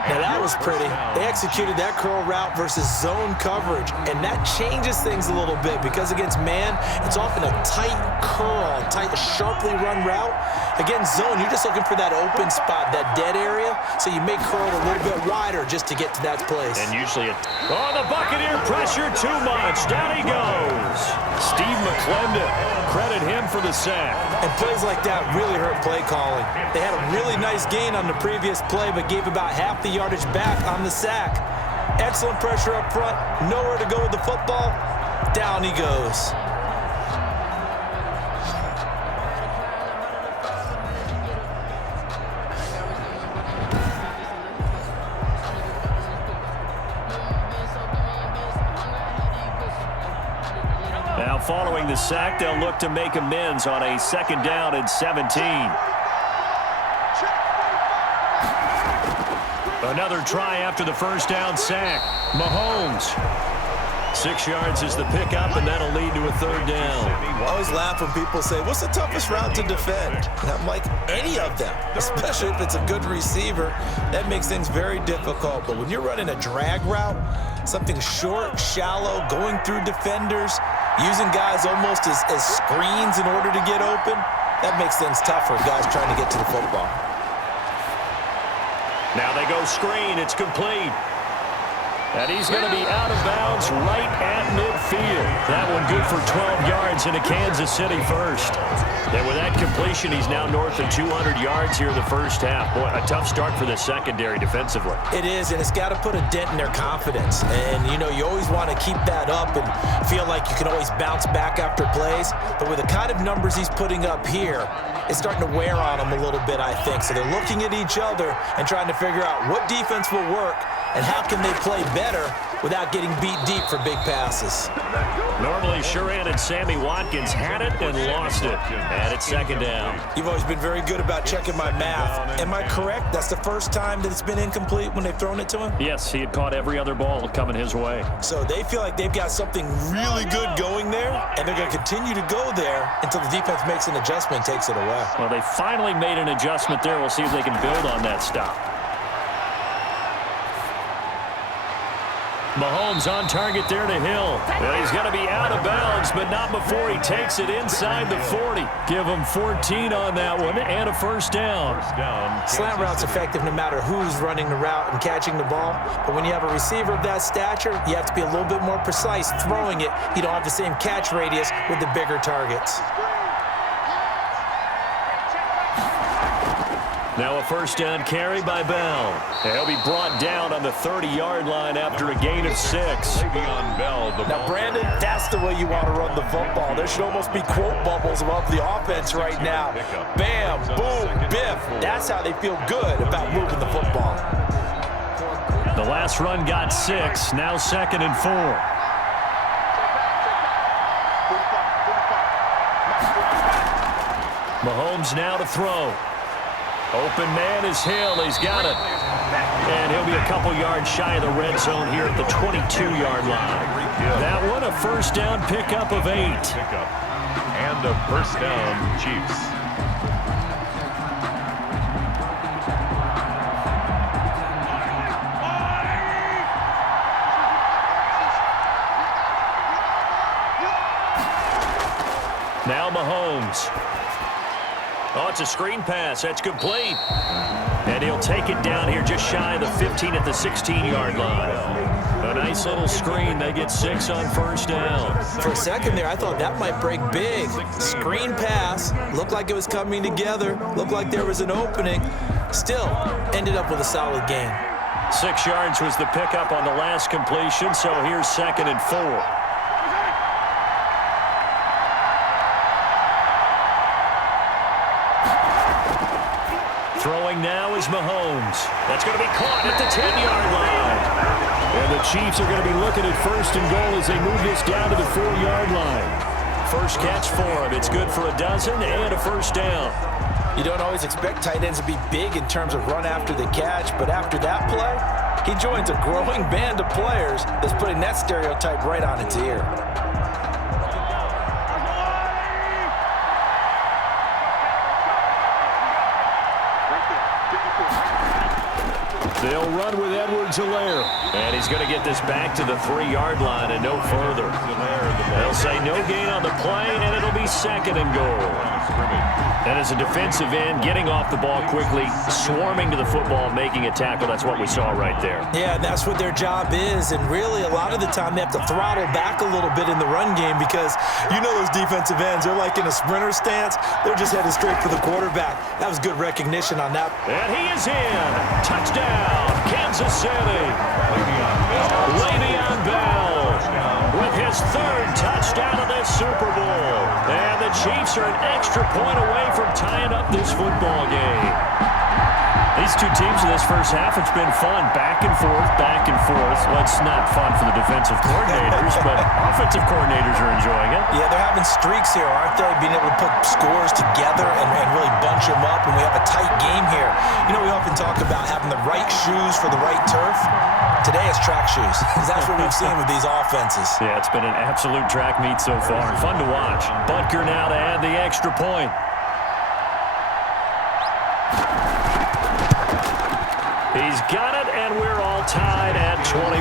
Now that was pretty. They executed that curl route versus zone coverage, and that changes things a little bit because against man, it's often a tight curl, tight, sharply run route. Against zone, you're just looking for that open spot, that dead area, so you may curl it a little bit wider just to get to that place. And usually the Buccaneer pressure too much. Down he goes. Steve McClendon, credit him for the sack. And plays like that really hurt play calling. They had a really nice gain on the previous play, but gave about half the yardage back on the sack. Excellent pressure up front, nowhere to go with the football. Down he goes. Now following the sack, they'll look to make amends on a 2nd down and 17. Another try after the first down sack. Mahomes. 6 yards is the pickup, and that'll lead to a 3rd down. I always laugh when people say, what's the toughest route to defend? And I'm like, any of them, especially if it's a good receiver. That makes things very difficult. But when you're running a drag route, something short, shallow, going through defenders, using guys almost as screens in order to get open, that makes things tougher, guys trying to get to the football. Now they go screen. It's complete. And he's going to be out of bounds right at midfield. That one good for 12 yards and a Kansas City first. And with that completion, he's now north of 200 yards here in the first half. Boy, a tough start for the secondary defensively. It is, and it's got to put a dent in their confidence. And, you know, you always want to keep that up and feel like you can always bounce back after plays. But with the kind of numbers he's putting up here, it's starting to wear on them a little bit, I think. So they're looking at each other and trying to figure out what defense will work and how can they play better without getting beat deep for big passes. Normally, Shuran and Sammy Watkins had it and lost it. And it's 2nd down. You've always been very good about checking my math. Am I correct? That's the first time that it's been incomplete when they've thrown it to him? Yes, he had caught every other ball coming his way. So they feel like they've got something really good going there, and they're going to continue to go there until the defense makes an adjustment and takes it away. Well, they finally made an adjustment there. We'll see if they can build on that stop. Mahomes on target there to Hill. Well, he's going to be out of bounds, but not before he takes it inside the 40. Give him 14 on that one and a 1st down. Slant route's effective no matter who's running the route and catching the ball. But when you have a receiver of that stature, you have to be a little bit more precise throwing it. You don't have the same catch radius with the bigger targets. Now a 1st down carry by Bell. He'll be brought down on the 30-yard line after a gain of 6. Now, Brandon, that's the way you want to run the football. There should almost be quote bubbles above the offense right now. Bam, boom, biff. That's how they feel good about moving the football. The last run got 6. Now 2nd and 4. Mahomes now to throw. Open man is Hill. He's got it. And he'll be a couple yards shy of the red zone here at the 22-yard line. That one, a 1st down pickup of 8. And a 1st down, Chiefs. Now Mahomes. Oh, it's a screen pass. That's complete. And he'll take it down here just shy of the 15 at the 16-yard line. A nice little screen. They get 6 on 1st down. For a second there, I thought that might break big. Screen pass. Looked like it was coming together. Looked like there was an opening. Still, ended up with a solid gain. 6 yards was the pickup on the last completion, so here's 2nd and 4. Throwing now is Mahomes. That's going to be caught at the 10-yard line. And the Chiefs are going to be looking at 1st and goal as they move this down to the 4-yard line. First catch for him. It's good for a dozen and a 1st down. You don't always expect tight ends to be big in terms of run after the catch, but after that play, he joins a growing band of players that's putting that stereotype right on its ear. They'll run with Edwards-Helaire. And he's going to get this back to the 3-yard line and no further. They'll say no gain on the play, and it'll be 2nd and goal. And as a defensive end, getting off the ball quickly, swarming to the football, making a tackle, that's what we saw right there. Yeah, that's what their job is. And really, a lot of the time, they have to throttle back a little bit in the run game because you know those defensive ends, they're like in a sprinter stance. They're just headed straight for the quarterback. That was good recognition on that. And he is in. Touchdown, Kansas City. Le'Veon Bell with his 3rd touchdown of this Super Bowl. And the Chiefs are an extra point away from tying up this football game. These two teams in this first half, it's been fun. Back and forth, back and forth. Well, it's not fun for the defensive coordinators, but offensive coordinators are enjoying it. Yeah, they're having streaks here, aren't they? Being able to put scores together and really bunch them up, and we have a tight game here. You know, we often talk about having the right shoes for the right turf. Today it's track shoes. That's what we've seen with these offenses. Yeah, it's been an absolute track meet so far. Fun to watch. Butker now to add the extra point. He's got it, and we're all tied at 21.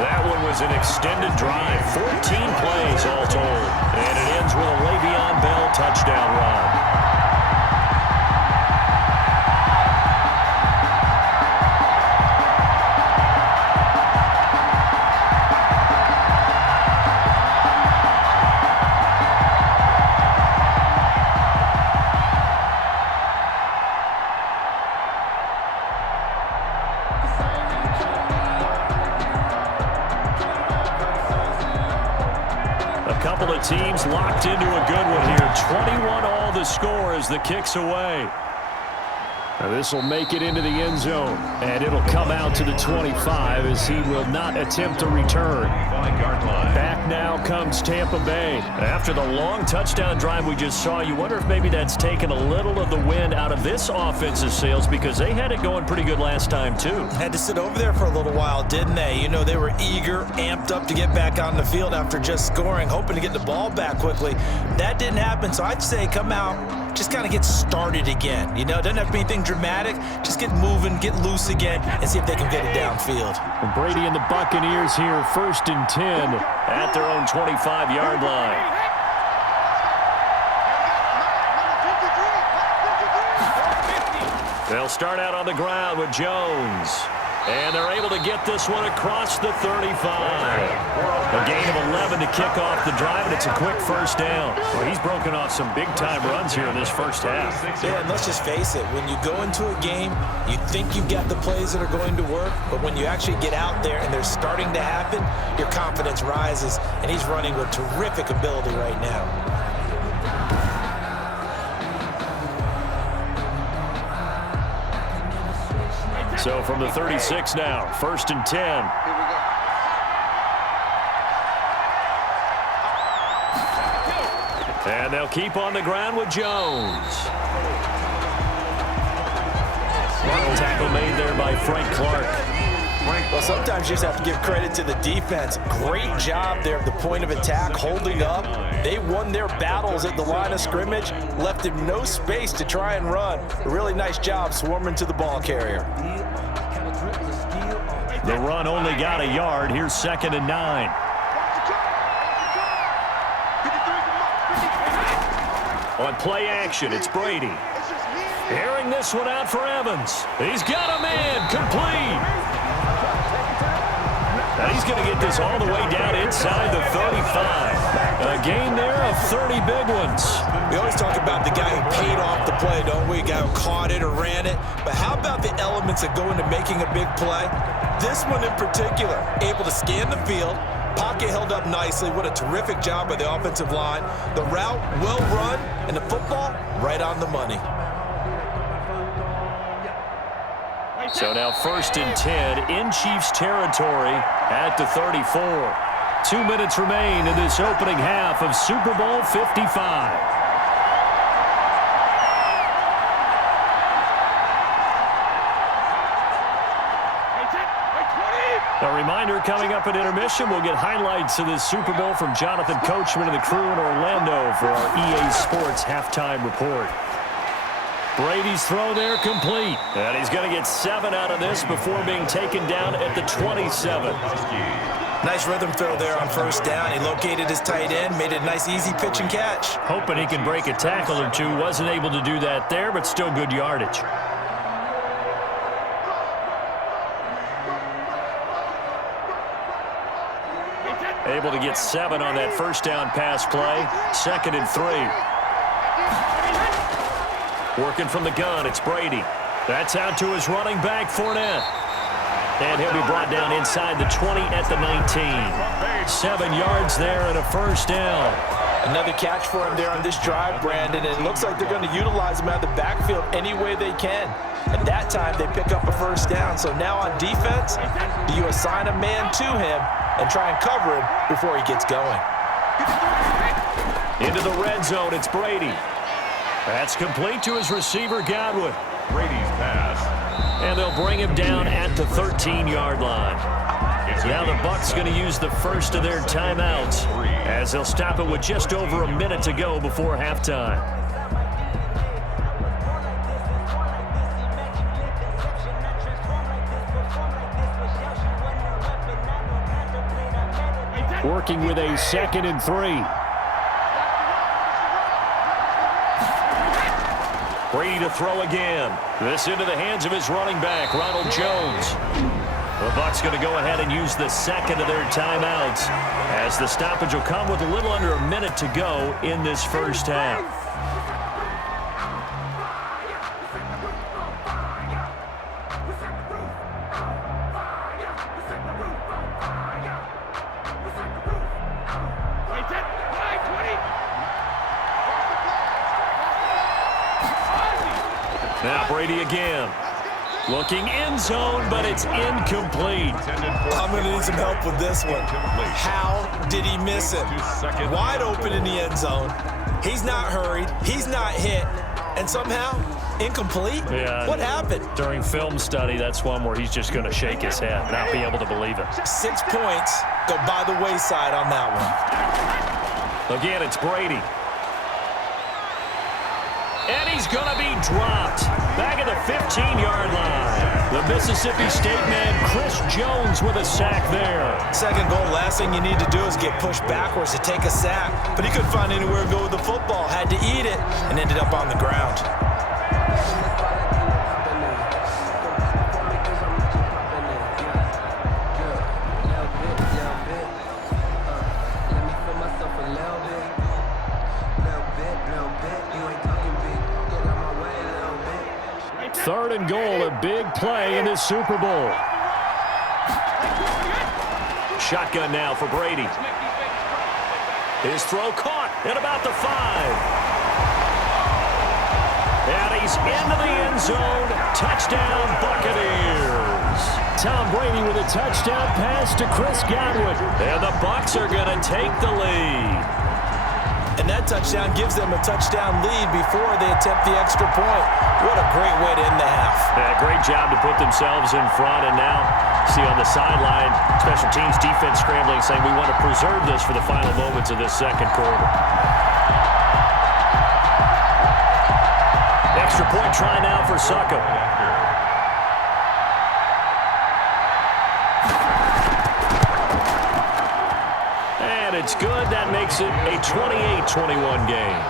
That one was an extended drive, 14 plays all told. And it ends with a Le'Veon Bell touchdown run. Teams locked into a good one here. 21 all the score as the kick's away. Now this will make it into the end zone, and it'll come out to the 25 as he will not attempt to return. Back now comes Tampa Bay. After the long touchdown drive we just saw, you wonder if maybe that's taken a little of the wind out of this offensive sails because they had it going pretty good last time too. Had to sit over there for a little while, didn't they? You know, they were eager, amped up to get back on the field after just scoring, hoping to get the ball back quickly. That didn't happen, so I'd say come out, just kind of get started again. You know, it doesn't have to be anything dramatic. Just get moving, get loose again, and see if they can get it downfield. And Brady and the Buccaneers here, 1st and 10 at their own 25-yard line. They'll start out on the ground with Jones. And they're able to get this one across the 35. A gain of 11 to kick off the drive, and it's a quick first down. Well, he's broken off some big-time runs here in this first half. Yeah, and let's just face it. When you go into a game, you think you've got the plays that are going to work, but when you actually get out there and they're starting to happen, your confidence rises, and he's running with terrific ability right now. So from the 36 now, 1st and 10. And they'll keep on the ground with Jones. Tackle made there by Frank Clark. Well, sometimes you just have to give credit to the defense. Great job there at the point of attack, holding up. They won their battles at the line of scrimmage, left him no space to try and run. A really nice job swarming to the ball carrier. The run only got a yard. Here's 2nd and 9. On play action, it's Brady. Airing this one out for Evans. He's got a man complete. Now he's going to get this all the way down inside the 35. A gain there of 30 big ones. We always talk about the guy who paid off the play, don't we? A guy who caught it or ran it. But how about the elements that go into making a big play? This one in particular, able to scan the field, pocket held up nicely. What a terrific job by the offensive line. The route, well run, and the football, right on the money. So now 1st and 10 in Chiefs territory at the 34. 2 minutes remain in this opening half of Super Bowl 55. Reminder, coming up at intermission, we'll get highlights of this Super Bowl from Jonathan Coachman and the crew in Orlando for our EA Sports halftime report. Brady's throw there complete. And he's going to get 7 out of this before being taken down at the 27. Nice rhythm throw there on first down. He located his tight end, made it a nice easy pitch and catch. Hoping he can break a tackle or two. Wasn't able to do that there, but still good yardage. Able to get 7 on that first down pass play. 2nd and 3. Working from the gun, it's Brady. That's out to his running back, Fournette. And he'll be brought down inside the 20 at the 19. 7 yards there and a first down. Another catch for him there on this drive, Brandon, and it looks like they're going to utilize him out of the backfield any way they can. At that time, they pick up a first down. So now on defense, do you assign a man to him and try and cover him before he gets going? Into the red zone, it's Brady. That's complete to his receiver, Godwin. Brady's pass. And they'll bring him down at the 13-yard line. Now the Bucs going to use the first of their timeouts as they'll stop it with just over a minute to go before halftime. Working with a 2nd and 3. Brady to throw again. This into the hands of his running back, Ronald Jones. The Bucs going to go ahead and use the 2nd of their timeouts as the stoppage will come with a little under a minute to go in this first half. Now Brady again. Looking end zone, but it's incomplete. I'm going to need some help with this one. How did he miss it? Wide open in the end zone. He's not hurried. He's not hit. And somehow, incomplete? Yeah. What happened? During film study, that's one where he's just going to shake his head, not be able to believe it. 6 points go by the wayside on that one. Again, it's Brady. And he's going to be dropped back at the 15-yard line. The Mississippi State man, Chris Jones, with a sack there. Second goal, last thing you need to do is get pushed backwards to take a sack. But he couldn't find anywhere to go with the football, had to eat it, and ended up on the ground. Third and goal, a big play in this Super Bowl. Shotgun now for Brady. His throw caught at about the 5. And he's into the end zone. Touchdown, Buccaneers. Tom Brady with a touchdown pass to Chris Godwin. And the Bucs are going to take the lead. And that touchdown gives them a touchdown lead before they attempt the extra point. What a great way to end the half. Yeah, great job to put themselves in front. And now, see on the sideline, special teams defense scrambling, saying we want to preserve this for the final moments of this second quarter. Extra point try now for Suckup. And it's good. That makes it a 28-21 game.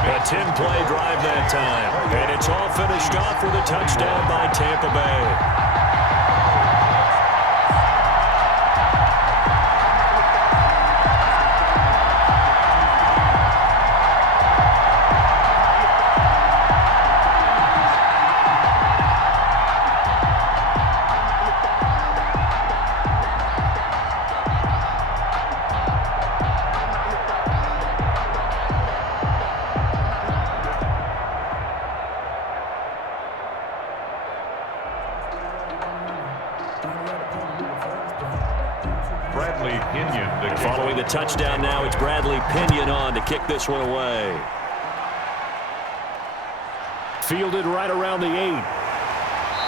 A 10-play drive that time. And it's all finished off with a touchdown by Tampa Bay. Following the touchdown now, it's Bradley Pinion on to kick this one away. Fielded right around the 8.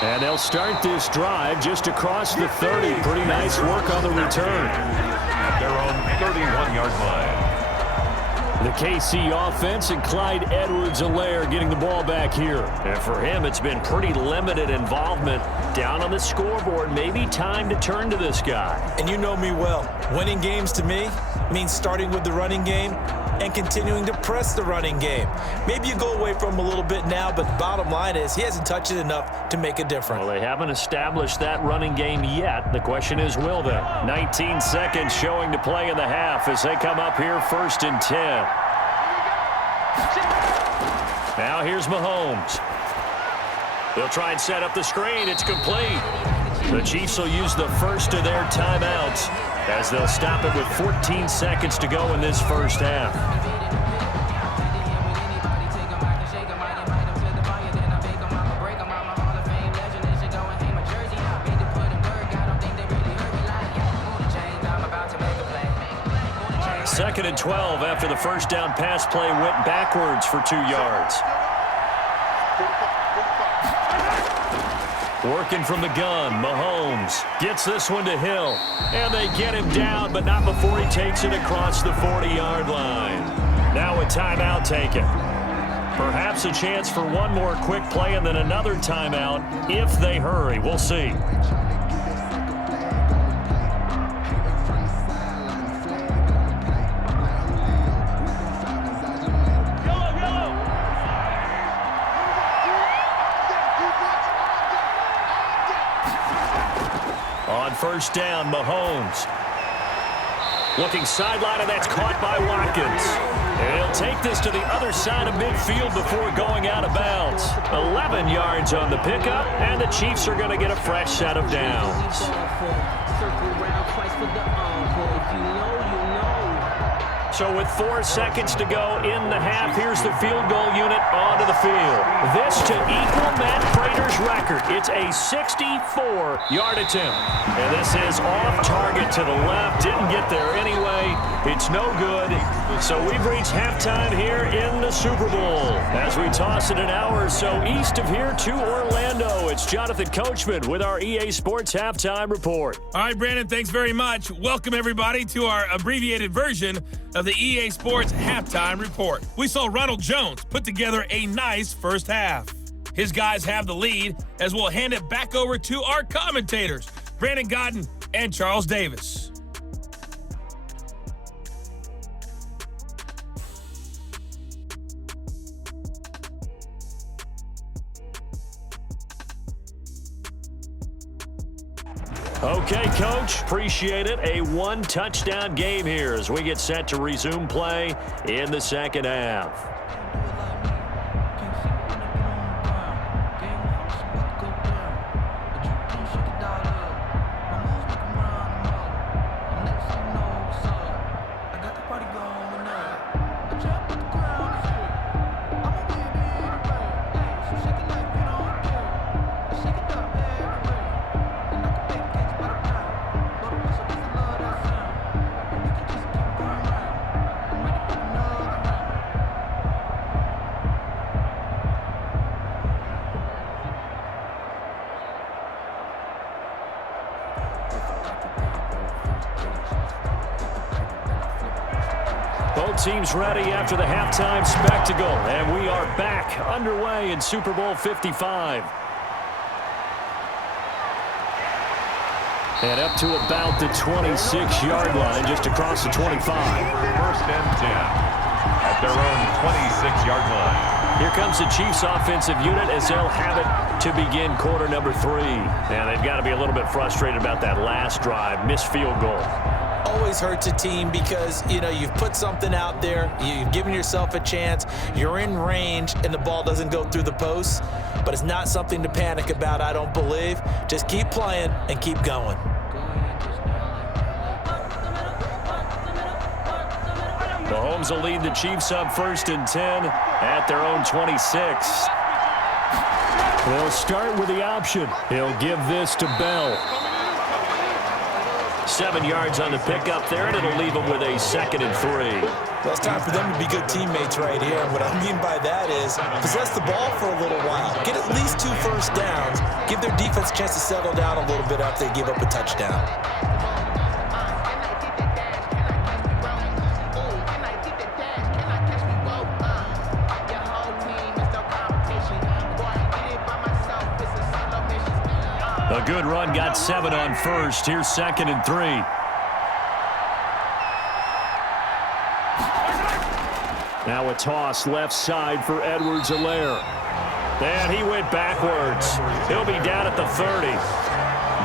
And they'll start this drive just across the 30. Pretty nice work on the return. At their own 31-yard line. The KC offense and Clyde Edwards-Helaire getting the ball back here. And for him, it's been pretty limited involvement down on the scoreboard. Maybe time to turn to this guy. And you know me well. Winning games to me means starting with the running game and continuing to press the running game. Maybe you go away from him a little bit now, but the bottom line is he hasn't touched it enough to make a difference. Well, they haven't established that running game yet. The question is, will they? 19 seconds showing to play in the half as they come up here 1st and 10. Now here's Mahomes. They'll try and set up the screen. It's complete. The Chiefs will use the first of their timeouts as they'll stop it with 14 seconds to go in this first half. Second and 12 after the first down pass play went backwards for 2 yards. Working from the gun, Mahomes gets this one to Hill. And they get him down, but not before he takes it across the 40-yard line. Now a timeout taken. Perhaps a chance for one more quick play and then another timeout if they hurry. We'll see. First down, Mahomes. Looking sideline, and that's caught by Watkins. And he'll take this to the other side of midfield before going out of bounds. 11 yards on the pickup, and the Chiefs are going to get a fresh set of downs. So with 4 seconds to go in the half, here's the field goal unit onto the field. This to equal Matt Prater's record. It's a 64-yard attempt. And this is off target to the left. Didn't get there anyway. It's no good. So we've reached halftime here in the Super Bowl. As we toss it an hour or so east of here to Orlando, it's Jonathan Coachman with our EA Sports Halftime Report. All right, Brandon, thanks very much. Welcome, everybody, to our abbreviated version of the EA Sports Halftime Report. We saw Ronald Jones put together a nice first half. His guys have the lead as we'll hand it back over to our commentators, Brandon Godden and Charles Davis. Okay, Coach, appreciate it. A one-touchdown game here as we get set to resume play in the second half. Both teams ready after the halftime spectacle, and we are back underway in Super Bowl 55. And up to about the 26-yard line, just across the 25. 1st and 10 at their own 26-yard line. Here comes the Chiefs offensive unit as they'll have it to begin quarter number 3. And they've got to be a little bit frustrated about that last drive, missed field goal. Always hurts a team because, you know, you've put something out there, you've given yourself a chance, you're in range, and the ball doesn't go through the posts. But it's not something to panic about, I don't believe. Just keep playing and keep going. Mahomes will lead the Chiefs up 1st and 10 at their own 26. They'll start with the option. He'll give this to Bell. 7 yards on the pickup there, and it'll leave them with a 2nd and 3. Well, it's time for them to be good teammates right here. And what I mean by that is possess the ball for a little while. Get at least 2 first downs. Give their defense a chance to settle down a little bit after they give up a touchdown. A good run, got 7 on first. Here's 2nd and 3. Now a toss left side for Edwards-Helaire. And he went backwards. He'll be down at the 30.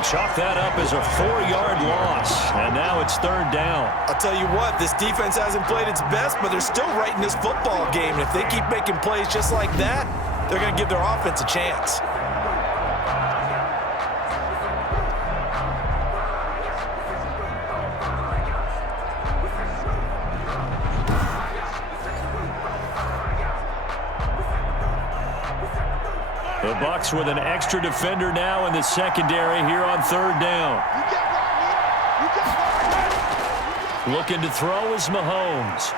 Chalk that up as a 4-yard loss. And now it's 3rd down. I'll tell you what, this defense hasn't played its best, but they're still right in this football game. And if they keep making plays just like that, they're going to give their offense a chance. The Bucs with an extra defender now in the secondary here on 3rd down. Looking to throw is Mahomes.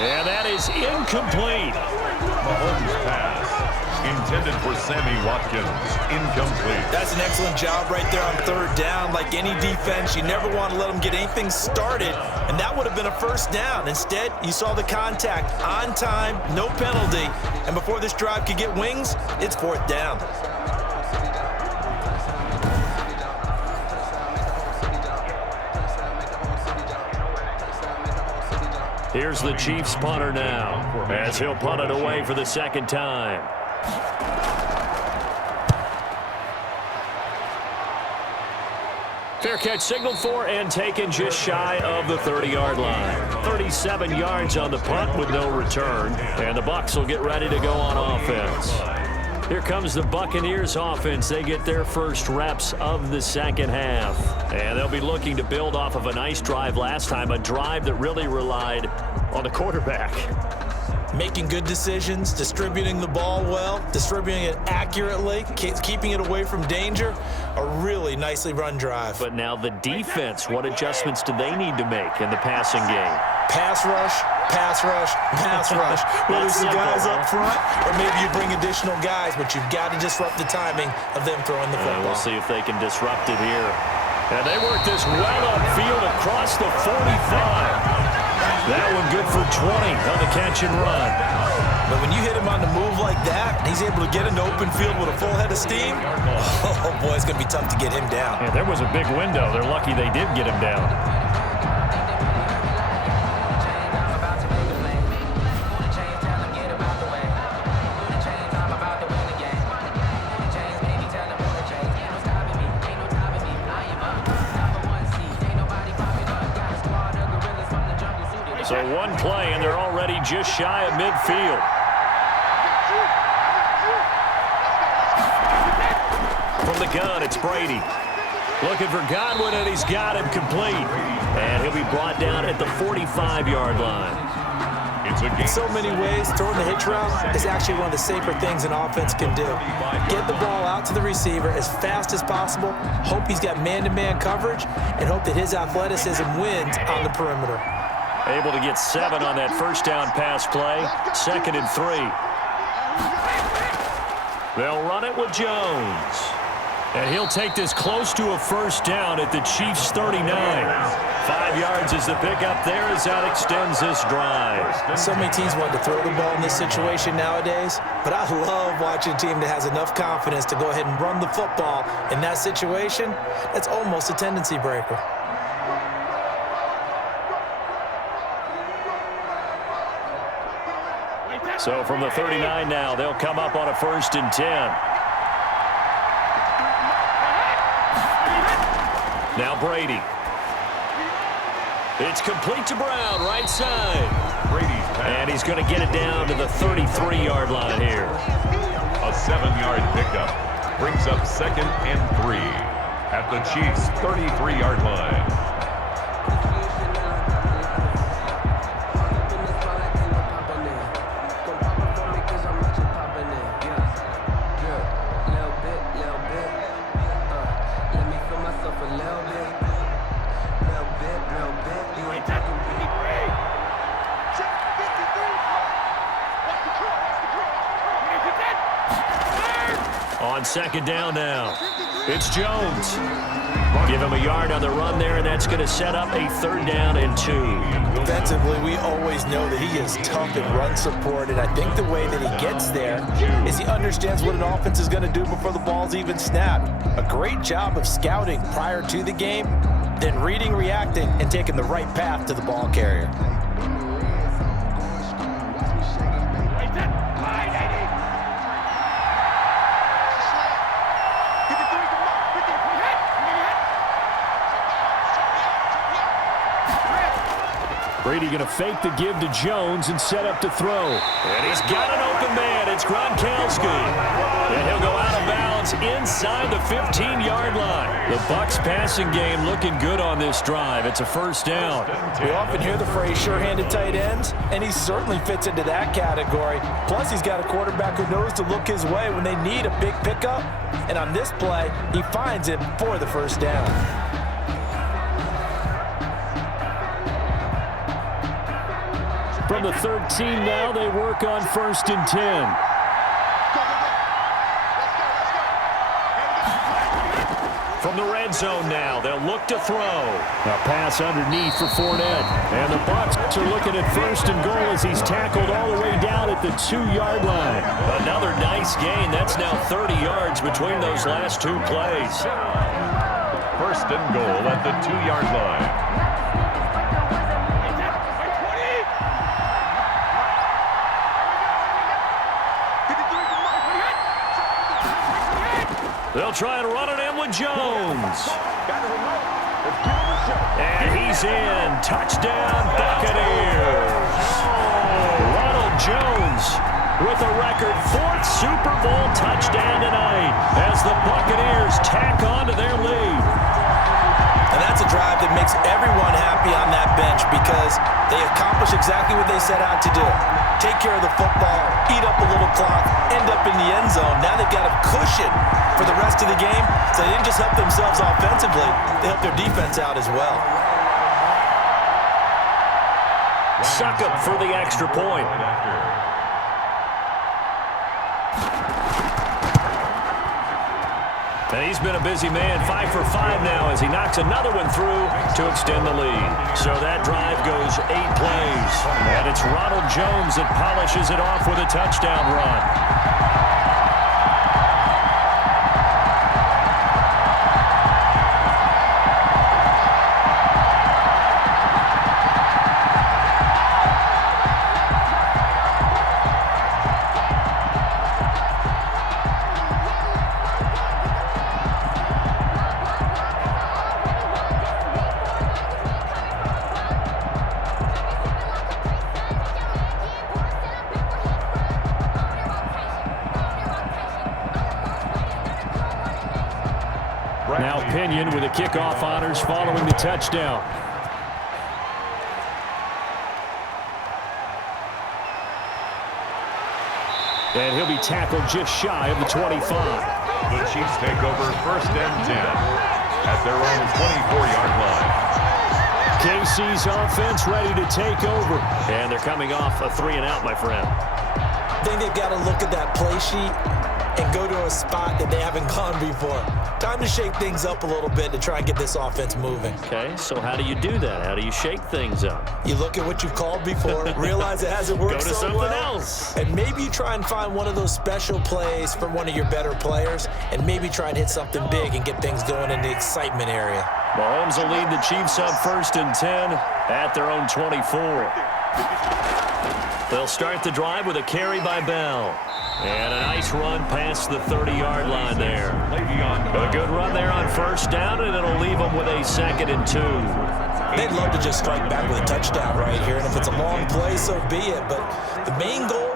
And that is incomplete. Mahomes pass. Intended for Sammy Watkins. Incomplete. That's an excellent job right there on 3rd down. Like any defense, you never want to let them get anything started, and that would have been a 1st down. Instead, you saw the contact on time, no penalty, and before this drive could get wings, it's 4th down. Here's the Chiefs punter now, as he'll punt it away for the 2nd time. Fair catch signaled for and taken just shy of the 30-yard line. 37 yards on the punt with no return, and the Bucs will get ready to go on offense. Here comes the Buccaneers offense. They get their first reps of the 2nd half. And they'll be looking to build off of a nice drive last time, a drive that really relied on the quarterback. Making good decisions, distributing the ball well, distributing it accurately, keeping it away from danger. A really nicely run drive. But now the defense, what adjustments do they need to make in the passing game? Pass rush, pass rush, pass rush. Whether it's the guys up front or maybe you bring additional guys, but you've got to disrupt the timing of them throwing the football. We'll see if they can disrupt it here. And they work this well upfield across the 45. That one good for 20 on the catch and run. But when you hit him on the move like that, he's able to get into open field with a full head of steam, oh boy, it's going to be tough to get him down. Yeah, there was a big window. They're lucky they did get him down. So one play, and they're already just shy of midfield. From the gun, it's Brady. Looking for Godwin, and he's got him complete. And he'll be brought down at the 45-yard line. In so many ways, throwing the hitch route is actually one of the safer things an offense can do. Get the ball out to the receiver as fast as possible, hope he's got man-to-man coverage, and hope that his athleticism wins on the perimeter. Able to get 7 on that first down pass play. 2nd and 3. They'll run it with Jones. And he'll take this close to a first down at the Chiefs' 39. 5 yards is the pickup there as that extends this drive. So many teams want to throw the ball in this situation nowadays, but I love watching a team that has enough confidence to go ahead and run the football in that situation. That's almost a tendency breaker. So from the 39 now, they'll come up on a 1st and 10. Now Brady. It's complete to Brown, right side. Brady's pass. And he's going to get it down to the 33-yard line here. A 7-yard pickup brings up 2nd and 3 at the Chiefs' 33-yard line. second down now. It's Jones. Give him a yard on the run there, and that's going to set up a 3rd down and 2. Defensively, we always know that he is tough in run support, and I think the way that he gets there is he understands what an offense is going to do before the ball's even snapped. A great job of scouting prior to the game, then reading, reacting, and taking the right path to the ball carrier. Brady going to fake the give to Jones and set up to throw. And he's got an open man. It's Gronkowski. And he'll go out of bounds inside the 15-yard line. The Bucs passing game looking good on this drive. It's a 1st down. We often hear the phrase sure-handed tight ends, and he certainly fits into that category. Plus, he's got a quarterback who knows to look his way when they need a big pickup. And on this play, he finds it for the 1st down. From the 13 now, they work on 1st and 10. From the red zone now, they'll look to throw. A pass underneath for Fournette. And the Bucs are looking at 1st and goal as he's tackled all the way down at the 2-yard line. Another nice gain. That's now 30 yards between those last 2 plays. 1st and goal at the 2-yard line. They'll try and run it in with Jones. And he's in. Touchdown, Buccaneers. Ronald Jones with a record 4th Super Bowl touchdown tonight as the Buccaneers tack on to their lead. And that's a drive that makes everyone happy on that bench because they accomplish exactly what they set out to do. Take care of the football, eat up a little clock, end up in the end zone. Now they've got a cushion for the rest of the game, so they didn't just help themselves offensively, they helped their defense out as well. Suck up for the extra point. And he's been a busy man, 5 for 5 now as he knocks another one through to extend the lead. So that drive goes 8 plays. And it's Ronald Jones that polishes it off with a touchdown run. Now Pinion with the kickoff honors following the touchdown. And he'll be tackled just shy of the 25. The Chiefs take over 1st and 10 at their own 24-yard line. KC's offense ready to take over. And they're coming off a 3-and-out, my friend. I think they've got to look at that play sheet and go to a spot that they haven't gone before. Time to shake things up a little bit to try and get this offense moving. Okay, so how do you do that? How do you shake things up? You look at what you've called before, realize it hasn't worked Go to so something well, else. and maybe you try and find one of those special plays from one of your better players, and maybe try and hit something big and get things going in the excitement area. Mahomes will lead the Chiefs up 1st and 10 at their own 24. They'll start the drive with a carry by Bell. And a nice run past the 30-yard line there. A good run there on 1st down, and it'll leave them with a 2nd and 2. They'd love to just strike back with a touchdown right here, and if it's a long play, so be it. But the main goal,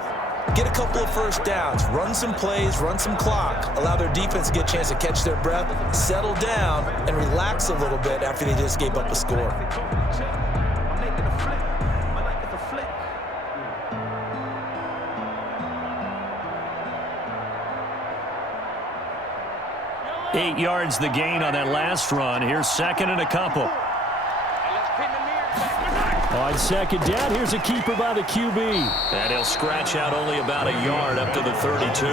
get a couple of 1st downs, run some plays, run some clock, allow their defense to get a chance to catch their breath, settle down, and relax a little bit after they just gave up a score. Eight yards the gain on that last run. Here's 2nd and a couple. On 2nd down, here's a keeper by the QB. And he'll scratch out only about a yard up to the 32.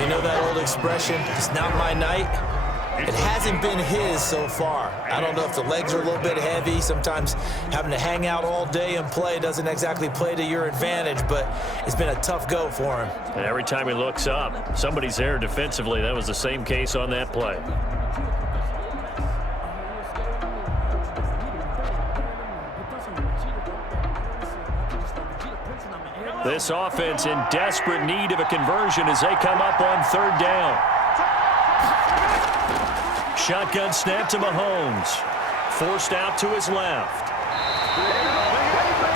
You know that old expression, it's not my night? It hasn't been his so far. I don't know if the legs are a little bit heavy. Sometimes having to hang out all day and play doesn't exactly play to your advantage, but it's been a tough go for him. And every time he looks up, somebody's there defensively. That was the same case on that play. This offense in desperate need of a conversion as they come up on 3rd down. Shotgun snap to Mahomes. Forced out to his left.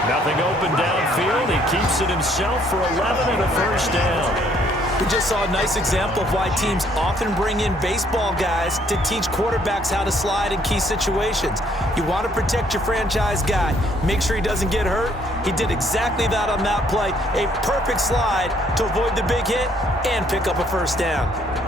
Nothing open downfield. He keeps it himself for 11 and a 1st down. We just saw a nice example of why teams often bring in baseball guys to teach quarterbacks how to slide in key situations. You want to protect your franchise guy. Make sure he doesn't get hurt. He did exactly that on that play. A perfect slide to avoid the big hit and pick up a 1st down.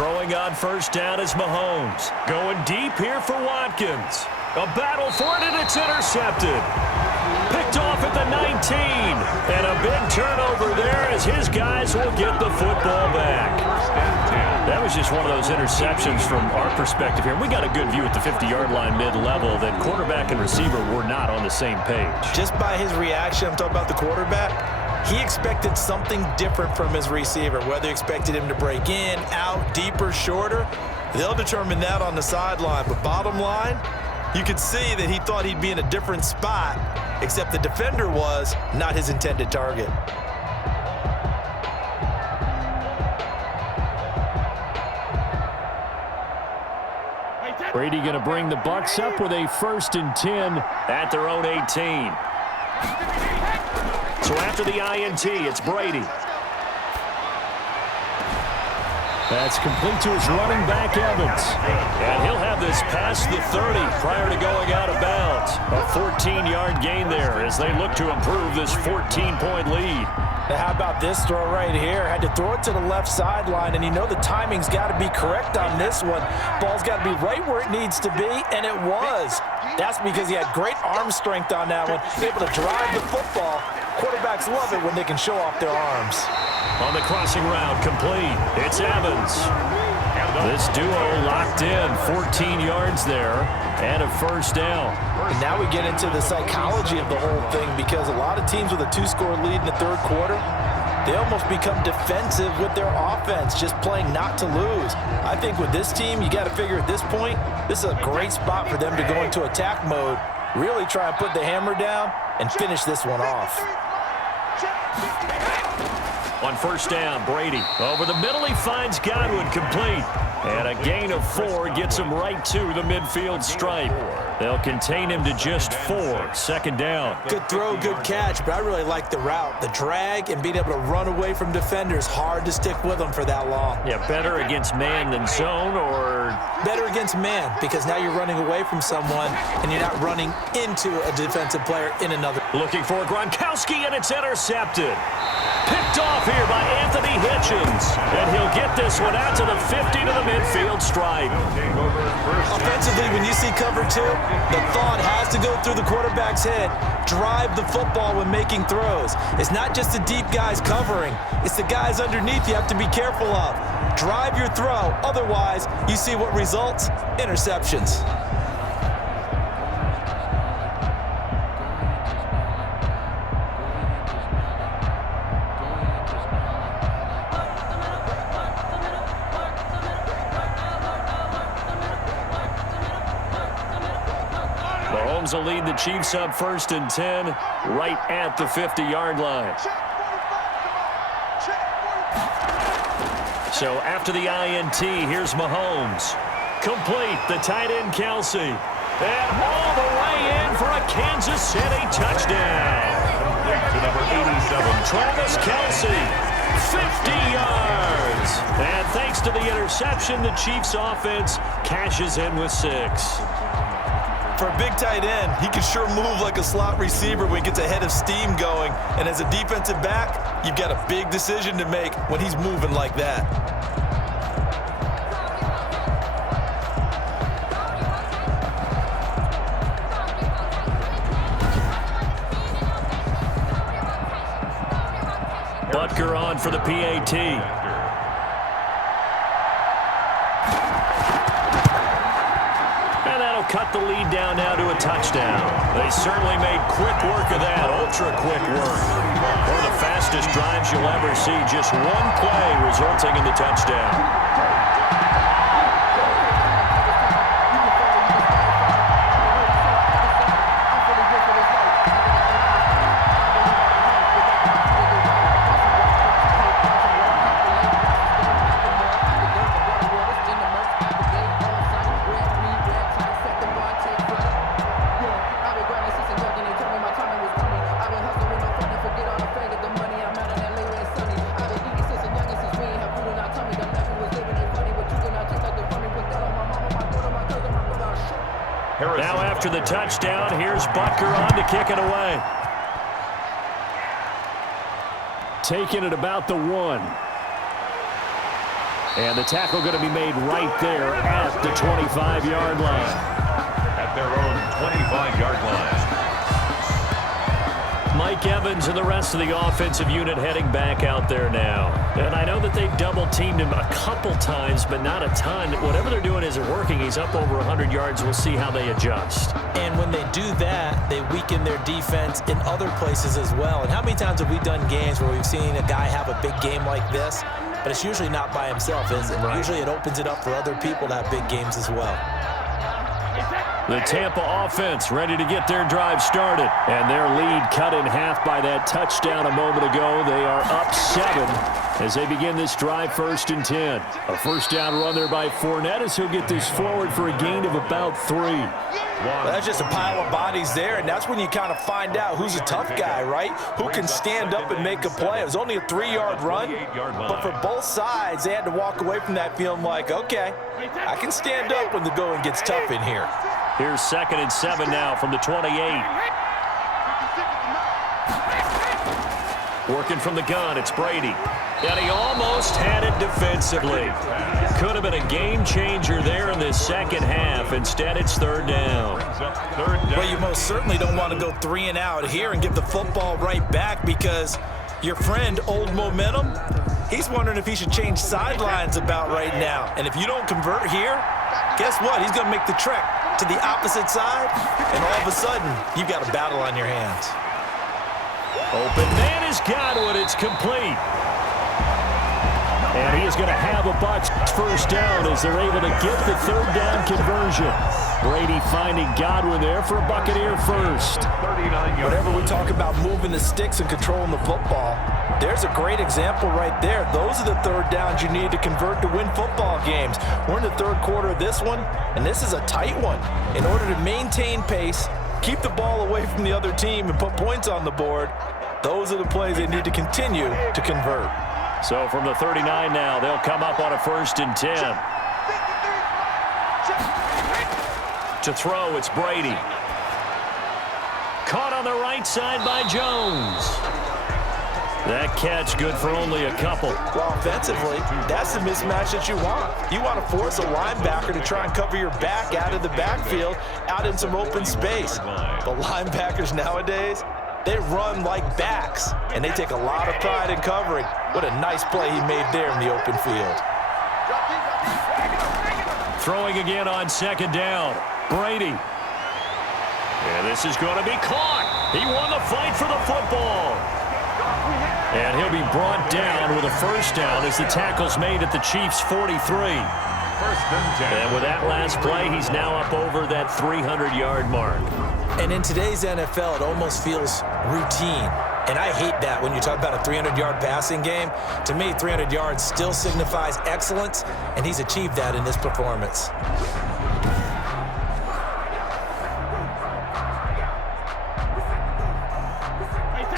Throwing on 1st down is Mahomes. Going deep here for Watkins. A battle for it, and it's intercepted. Picked off at the 19. And a big turnover there as his guys will get the football back. That was just one of those interceptions from our perspective here. We got a good view at the 50-yard line mid-level that quarterback and receiver were not on the same page. Just by his reaction, I'm talking about the quarterback, he expected something different from his receiver, whether he expected him to break in, out, deeper, shorter. They'll determine that on the sideline. But bottom line, you could see that he thought he'd be in a different spot, except the defender was not his intended target. Brady going to bring the Bucs up with a 1st and 10 at their own 18. So after the INT, it's Brady. That's complete to his running back, Evans. And he'll have this past the 30 prior to going out of bounds. A 14-yard gain there as they look to improve this 14-point lead. Now how about this throw right here? Had to throw it to the left sideline, and you know the timing's got to be correct on this one. Ball's got to be right where it needs to be, and it was. That's because he had great arm strength on that one, able to drive the football. Quarterbacks love it when they can show off their arms. On the crossing route, complete. It's Evans. This duo locked in, 14 yards there, and a 1st down. And now we get into the psychology of the whole thing, because a lot of teams with a 2-score lead in the 3rd quarter, they almost become defensive with their offense, just playing not to lose. I think with this team, you got to figure at this point, this is a great spot for them to go into attack mode, really try and put the hammer down and finish this one off. On 1st down, Brady. Over the middle, he finds Godwin, complete. And a gain of 4 gets him right to the midfield stripe. They'll contain him to just 4. 2nd down. Good throw, good catch, but I really like the route. The drag and being able to run away from defenders. Hard to stick with them for that long. Yeah, better against man than zone, or? Better against man, because now you're running away from someone and you're not running into a defensive player in another. Looking for Gronkowski, and it's intercepted. Picked off here by Anthony Hitchens. And he'll get this one out to the 50 to the midfield stripe. Offensively, when you see cover 2, the thought has to go through the quarterback's head. Drive the football when making throws. It's not just the deep guys covering. It's the guys underneath you have to be careful of. Drive your throw. Otherwise, you see what results? Interceptions. Mahomes will lead the Chiefs up 1st and 10 right at the 50-yard line. So after the INT, here's Mahomes. Complete, the tight end Kelsey. And all the way in for a Kansas City touchdown. To number 87, Travis Kelsey, 50 yards. And thanks to the interception, the Chiefs offense cashes in with 6. For a big tight end, he can sure move like a slot receiver when he gets a head of steam going. And as a defensive back, you've got a big decision to make when he's moving like that. Butker on for the PAT. And that'll cut the lead down now to a touchdown. They certainly made quick work of that, ultra-quick work. One of the fastest drives you'll ever see, just one play resulting in the touchdown. Now after the touchdown, here's Butker on to kick it away. Taking it about the 1. And the tackle going to be made right there at the 25-yard line. At their own 25-yard line. Mike Evans and the rest of the offensive unit heading back out there now. And I know that they've double-teamed him a couple times, but not a ton. Whatever they're doing isn't working. He's up over 100 yards. We'll see how they adjust. And when they do that, they weaken their defense in other places as well. And how many times have we done games where we've seen a guy have a big game like this, but it's usually not by himself, is it? Right. Usually it opens it up for other people to have big games as well. The Tampa offense ready to get their drive started. And their lead cut in half by that touchdown a moment ago. They are up 7 as they begin this drive, 1st and 10. A first down run there by Fournette as he'll get this forward for a gain of about 3. Well, that's just a pile of bodies there, and that's when you kind of find out who's a tough guy, right? Who can stand up and make a play. It was only a 3-yard run, but for both sides, they had to walk away from that feeling like, okay, I can stand up when the going gets tough in here. Here's 2nd and 7 now from the 28. Working from the gun, it's Brady. And he almost had it defensively. Could have been a game changer there in this second half. Instead, it's 3rd down. Well, you most certainly don't want to go 3 and out here and give the football right back because your friend, Old Momentum, he's wondering if he should change sidelines about right now. And if you don't convert here, guess what? He's going to make the trek to the opposite side, and all of a sudden, you've got a battle on your hands. Open man is Godwin. It's complete. And he is going to have a Bucs first down as they're able to get the 3rd down conversion. Brady finding Godwin there for a Buccaneer first. Whenever we talk about moving the sticks and controlling the football, there's a great example right there. Those are the 3rd downs you need to convert to win football games. We're in the 3rd quarter of this one, and this is a tight one. In order to maintain pace, keep the ball away from the other team, and put points on the board, those are the plays they need to continue to convert. So from the 39 now, they'll come up on a 1st and 10. To throw, it's Brady. Caught on the right side by Jones. That catch good for only a couple. Well, offensively, that's the mismatch that you want. You want to force a linebacker to try and cover your back out of the backfield, out in some open space. The linebackers nowadays, they run like backs, and they take a lot of pride in covering. What a nice play he made there in the open field. Throwing again on 2nd down. Brady. And this is going to be caught. He won the fight for the football. And he'll be brought down with a first down as the tackle's made at the Chiefs' 43. And with that last play, he's now up over that 300-yard mark. And in today's NFL, it almost feels routine. And I hate that when you talk about a 300-yard passing game. To me, 300 yards still signifies excellence, and he's achieved that in this performance.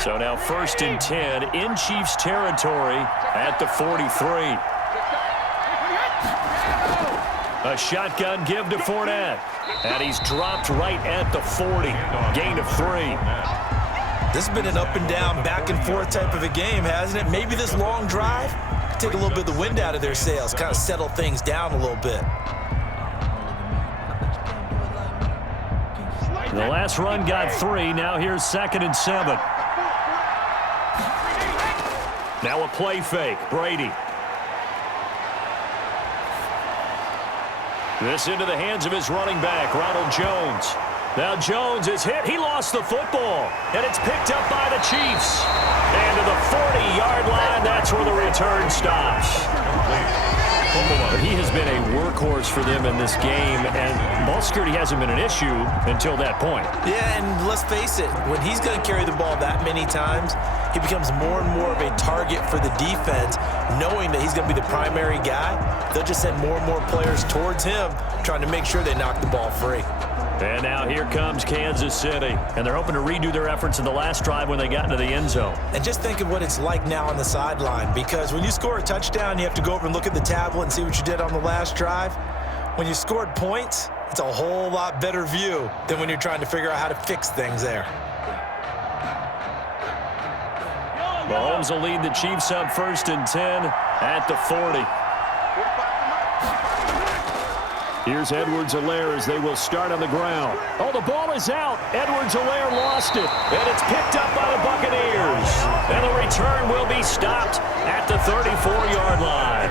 So now 1st and 10 in Chiefs territory at the 43. A shotgun give to Fournette. And he's dropped right at the 40. Gain of 3. This has been an up and down, back and forth type of a game, hasn't it? Maybe this long drive could take a little bit of the wind out of their sails, kind of settle things down a little bit. The last run got 3. Now here's 2nd and 7. Now a play fake. Brady. This into the hands of his running back, Ronald Jones. Now Jones is hit. He lost the football, and it's picked up by the Chiefs. And to the 40-yard line, that's where the return stops. But he has been a workhorse for them in this game, and ball security hasn't been an issue until that point. Yeah, and let's face it, when he's going to carry the ball that many times, he becomes more and more of a target for the defense, knowing that he's going to be the primary guy. They'll just send more and more players towards him, trying to make sure they knock the ball free. And now here comes Kansas City. And they're hoping to redo their efforts in the last drive when they got into the end zone. And just think of what it's like now on the sideline, because when you score a touchdown, you have to go over and look at the tablet and see what you did on the last drive. When you scored points, it's a whole lot better view than when you're trying to figure out how to fix things there. Mahomes will lead the Chiefs up 1st and 10 at the 40. Here's Edwards-Helaire as they will start on the ground. Oh, the ball is out. Edwards-Helaire lost it, and it's picked up by the Buccaneers. And the return will be stopped at the 34-yard line.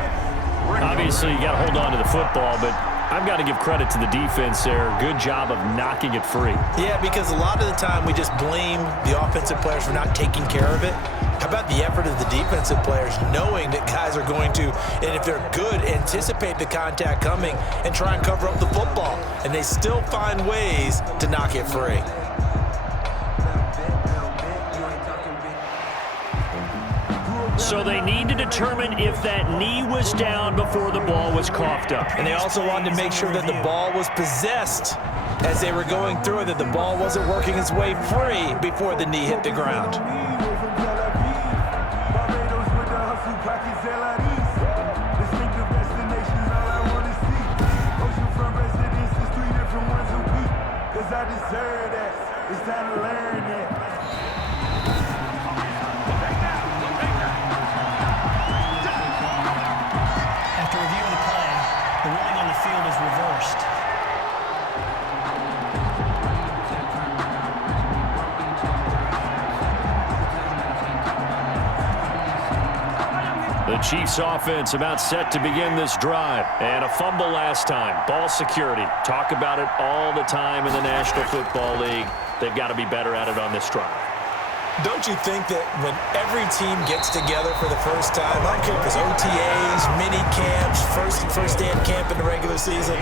Obviously, you got to hold on to the football, but I've got to give credit to the defense there. Good job of knocking it free. Yeah, because a lot of the time we just blame the offensive players for not taking care of it. How about the effort of the defensive players, knowing that guys are going to, and if they're good, anticipate the contact coming and try and cover up the football. And they still find ways to knock it free. So they need to determine if that knee was down before the ball was coughed up. And they also wanted to make sure that the ball was possessed as they were going through it, that the ball wasn't working its way free before the knee hit the ground. The Chiefs offense about set to begin this drive. And a fumble last time. Ball security. Talk about it all the time in the National Football League. They've got to be better at it on this drive. Don't you think that when every team gets together for the first time, I don't care if it's OTAs, mini camps, first day of camp in the regular season,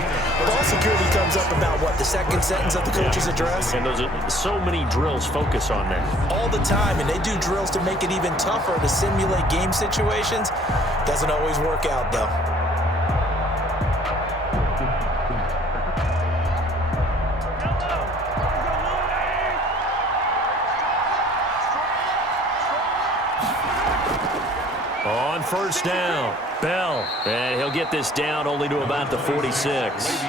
ball security comes up about, what, the second sentence of the coach's address? And those are so many drills focus on that. All the time, and they do drills to make it even tougher to simulate game situations. Doesn't always work out, though. On first down, Bell. And he'll get this down only to about the 46.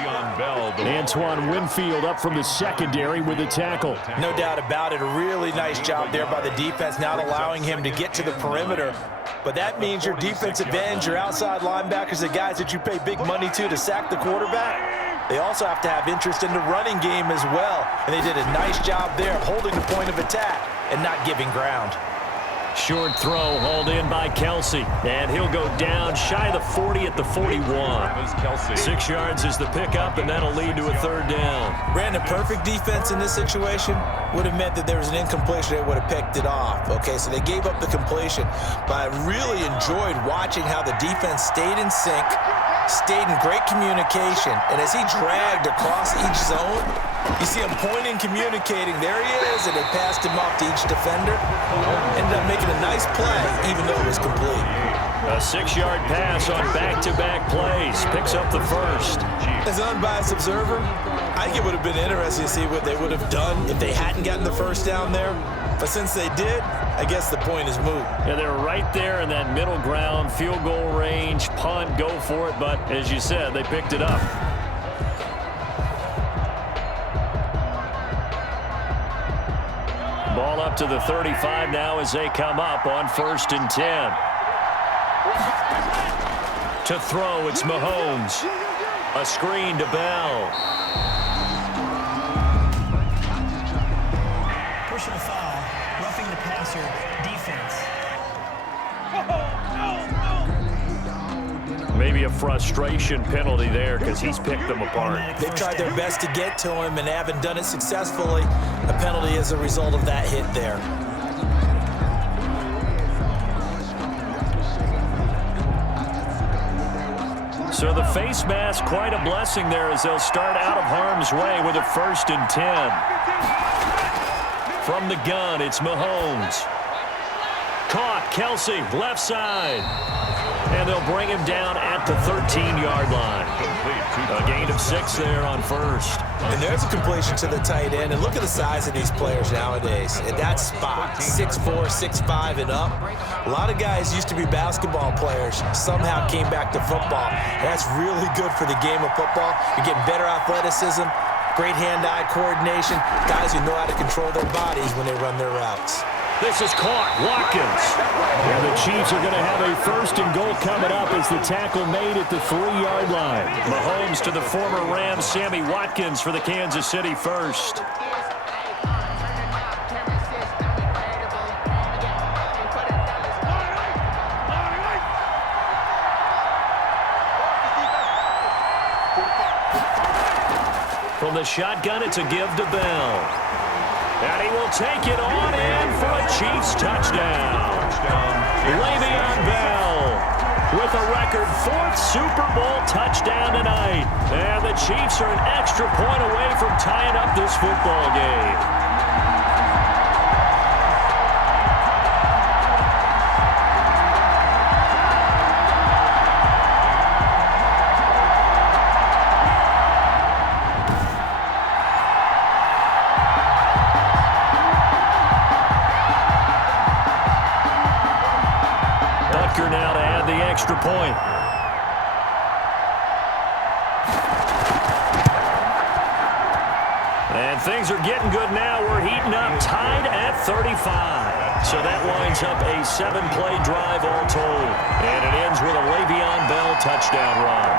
Antoine Winfield up from the secondary with the tackle. No doubt about it. A really nice job there by the defense, not allowing him to get to the perimeter. But that means your defensive ends, your outside linebackers, the guys that you pay big money to sack the quarterback, they also have to have interest in the running game as well. And they did a nice job there holding the point of attack and not giving ground. Short throw hauled in by Kelsey. And he'll go down shy of the 40 at the 41. 6 yards is the pickup, and that'll lead to a third down. Brandon, perfect defense in this situation would have meant that there was an incompletion. They would have picked it off. Okay, so they gave up the completion. But I really enjoyed watching how the defense stayed in sync, stayed in great communication. And as he dragged across each zone, you see him pointing, communicating. There he is, and they passed him off to each defender. Ended up making a nice play, even though it was complete. A 6-yard pass on back-to-back plays. Picks up the first. As an unbiased observer, I think it would have been interesting to see what they would have done if they hadn't gotten the first down there. But since they did, I guess the point is moot. Yeah, they're right there in that middle ground, field goal range, punt, go for it. But as you said, they picked it up. Ball up to the 35 now as they come up on 1st and 10. To throw, it's Mahomes. A screen to Bell. Personal foul, roughing the passer, defense. Maybe a frustration penalty there because he's picked them apart. They've tried their best to get to him and haven't done it successfully. A penalty is a result of that hit there. So the face mask, quite a blessing there as they'll start out of harm's way with a 1st and 10. From the gun, it's Mahomes. Caught, Kelsey, left side. And they'll bring him down at the 13-yard line. A gain of 6 there on 1st. And there's a completion to the tight end. And look at the size of these players nowadays. At that spot, 6'4", 6'5", and up. A lot of guys used to be basketball players, somehow came back to football. And that's really good for the game of football. You're getting better athleticism, great hand-eye coordination, guys who know how to control their bodies when they run their routes. This is caught. Watkins. And the Chiefs are going to have a 1st and goal coming up as the tackle made at the 3-yard line. Mahomes to the former Rams, Sammy Watkins for the Kansas City 1st. From the shotgun, it's a give to Bell. And he will take it on in for a Chiefs touchdown. Le'Veon Bell with a record 4th Super Bowl touchdown tonight. And the Chiefs are an extra point away from tying up this football game. Now to add the extra point. And things are getting good now. We're heating up, tied at 35. So that winds up a 7-play drive all told. And it ends with a Le'Veon Bell touchdown run.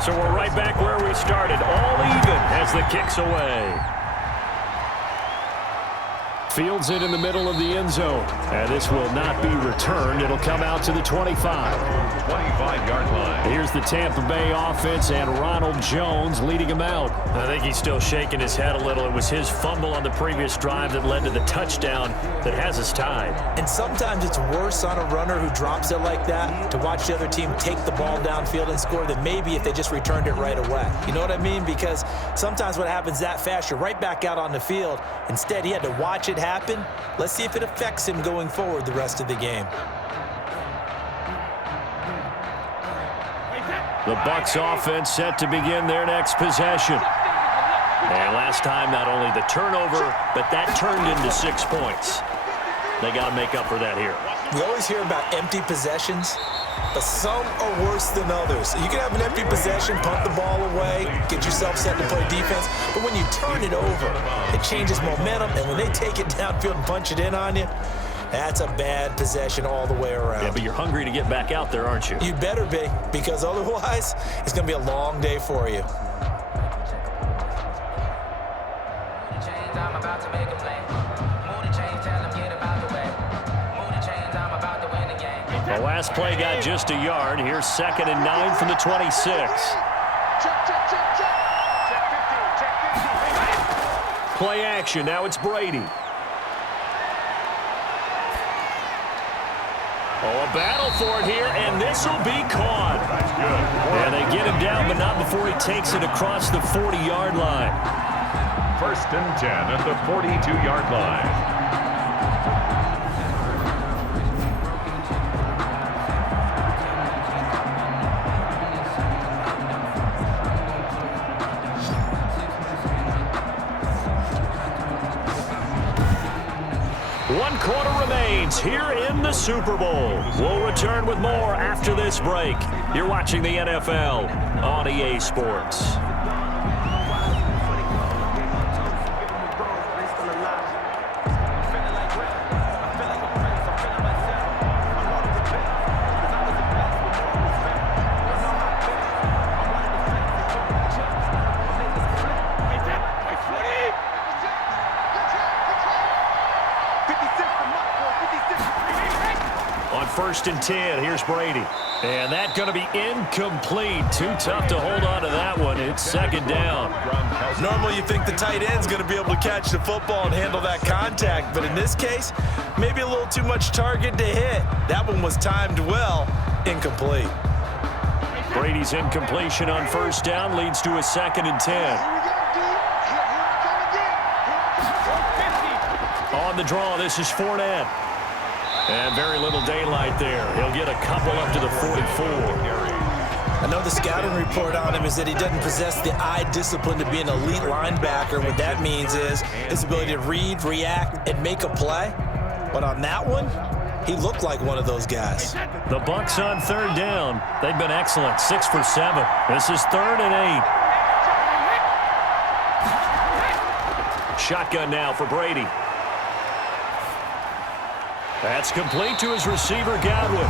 So we're right back where we started, all even as the kick's away. Fields it in the middle of the end zone. And this will not be returned. It'll come out to the 25. 25-yard line. Here's the Tampa Bay offense and Ronald Jones leading him out. I think he's still shaking his head a little. It was his fumble on the previous drive that led to the touchdown that has us tied. And sometimes it's worse on a runner who drops it like that to watch the other team take the ball downfield and score than maybe if they just returned it right away. You know what I mean? Because sometimes what happens that fast, you're right back out on the field. Instead, he had to watch it happen. Let's see if it affects him going forward the rest of the game. The Bucs offense set to begin their next possession. And last time, not only the turnover, but that turned into 6 points. They got to make up for that here. We always hear about empty possessions, but some are worse than others. You can have an empty possession, punt the ball away, get yourself set to play defense, but when you turn it over, it changes momentum, and when they take it downfield and punch it in on you, that's a bad possession all the way around. Yeah, but you're hungry to get back out there, aren't you? You better be, because otherwise, it's going to be a long day for you. The last play got just a yard. Here's 2nd and 9 from the 26. Play action. Now it's Brady. Oh, a battle for it here, and this will be caught. And they get him down, but not before he takes it across the 40-yard line. 1st and 10 at the 42-yard line. 1 quarter remains here in the Super Bowl. We'll return with more after this break. You're watching the NFL on EA Sports. First and 10, here's Brady. And that's going to be incomplete. Too tough to hold on to that one. It's second down. Normally you think the tight end's going to be able to catch the football and handle that contact, but in this case, maybe a little too much target to hit. That one was timed well, incomplete. Brady's incompletion on first down leads to a second and 10. On the draw, this is Fournette. And very little daylight there. He'll get a couple up to the 44. I know the scouting report on him is that he doesn't possess the eye discipline to be an elite linebacker. What that means is his ability to read, react, and make a play. But on that one, he looked like one of those guys. The Bucs on third down. They've been excellent, 6 for 7. This is 3rd and 8. Shotgun now for Brady. That's complete to his receiver, Godwin.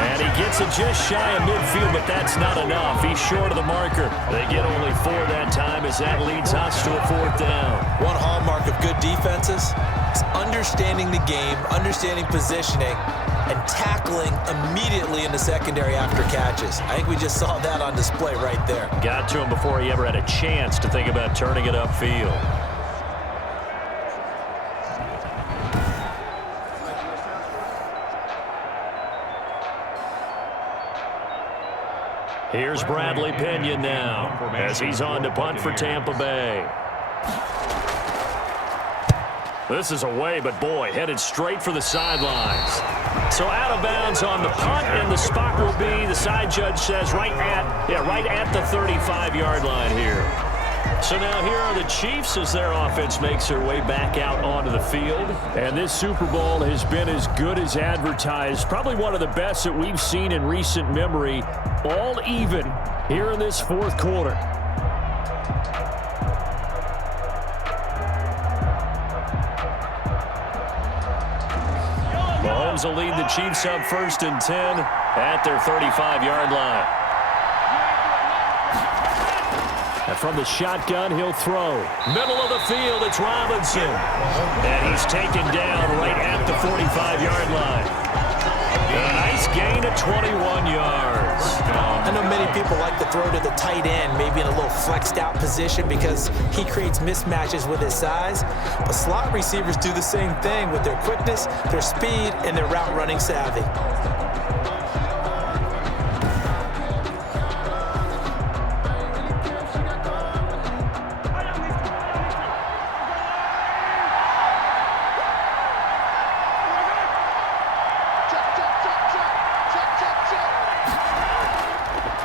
And he gets it just shy of midfield, but that's not enough. He's short of the marker. They get only 4 that time as that leads us to a 4th down. One hallmark of good defenses is understanding the game, understanding positioning, and tackling immediately in the secondary after catches. I think we just saw that on display right there. Got to him before he ever had a chance to think about turning it upfield. Here's Bradley Pinion now as he's on to punt for Tampa Bay. This is away, but boy, headed straight for the sidelines. So out of bounds on the punt, and the spot will be, the side judge says, right at the 35-yard line here. So now here are the Chiefs as their offense makes their way back out onto the field. And this Super Bowl has been as good as advertised. Probably one of the best that we've seen in recent memory. All even here in this 4th quarter. Mahomes will lead the Chiefs up 1st and 10 at their 35-yard line. And from the shotgun, he'll throw. Middle of the field, it's Robinson. And he's taken down right at the 45-yard line. A nice gain of 21 yards. I know many people like to throw to the tight end, maybe in a little flexed out position because he creates mismatches with his size. But slot receivers do the same thing with their quickness, their speed, and their route running savvy.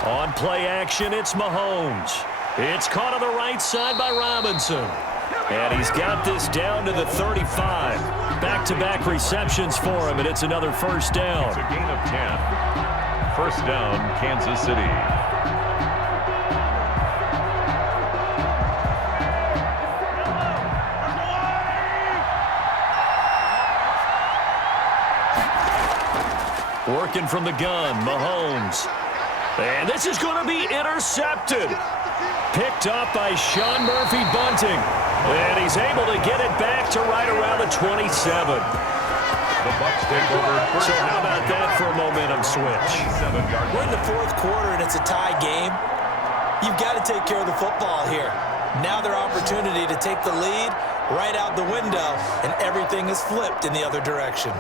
On play action, it's Mahomes. It's caught on the right side by Robinson. And he's got this down to the 35. Back-to-back receptions for him, and it's another 1st down. It's a gain of 10. 1st down, Kansas City. Working from the gun, Mahomes. And this is going to be intercepted. Picked up by Sean Murphy Bunting. And he's able to get it back to right around the 27. The Bucs take over. So how about that for a momentum switch? We're in the 4th quarter and it's a tie game. You've got to take care of the football here. Now their opportunity to take the lead right out the window, and everything is flipped in the other direction.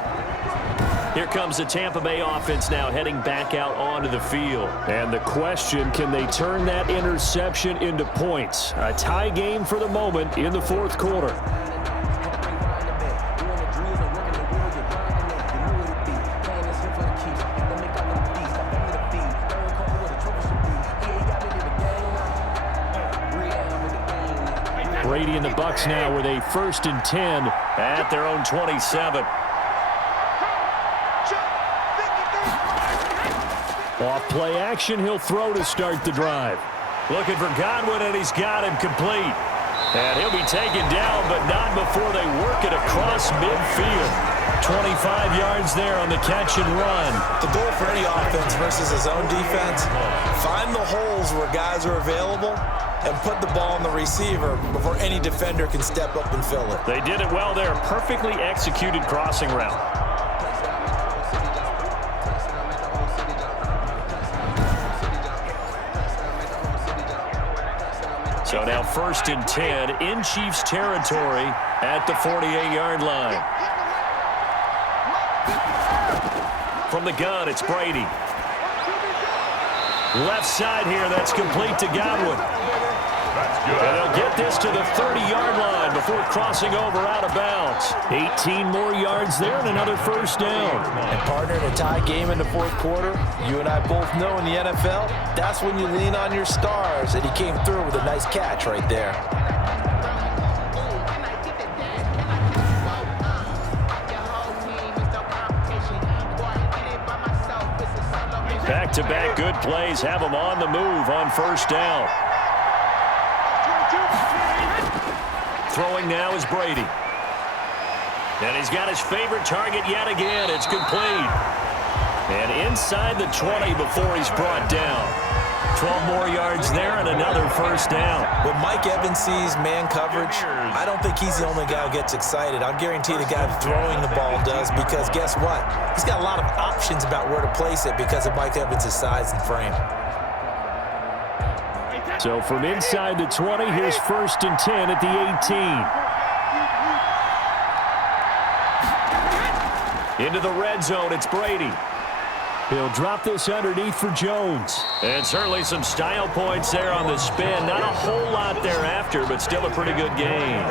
Here comes the Tampa Bay offense now heading back out onto the field. And the question, can they turn that interception into points? A tie game for the moment in the 4th quarter. Brady and the Bucs now with a 1st and 10 at their own 27. Off play action, he'll throw to start the drive. Looking for Godwin, and he's got him complete. And he'll be taken down, but not before they work it across midfield. 25 yards there on the catch and run. The goal for any offense versus his own defense, find the holes where guys are available and put the ball on the receiver before any defender can step up and fill it. They did it well there. Perfectly executed crossing route. So now 1st and 10 in Chiefs territory at the 48-yard line. From the gun, it's Brady. Left side here, that's complete to Godwin. And they'll get this to the 30-yard line before crossing over out of bounds. 18 more yards there and another 1st down. And partner, in a tie game in the 4th quarter, you and I both know in the NFL, that's when you lean on your stars, and he came through with a nice catch right there. Back-to-back good plays have him on the move on 1st down. Throwing now is Brady. And he's got his favorite target yet again. It's complete. And inside the 20 before he's brought down. 12 more yards there and another 1st down. When Mike Evans sees man coverage, I don't think he's the only guy who gets excited. I'll guarantee the guy throwing the ball does, because guess what? He's got a lot of options about where to place it because of Mike Evans' size and frame. So from inside the 20, here's 1st and 10 at the 18. Into the red zone, it's Brady. He'll drop this underneath for Jones. And certainly some style points there on the spin. Not a whole lot thereafter, but still a pretty good gain.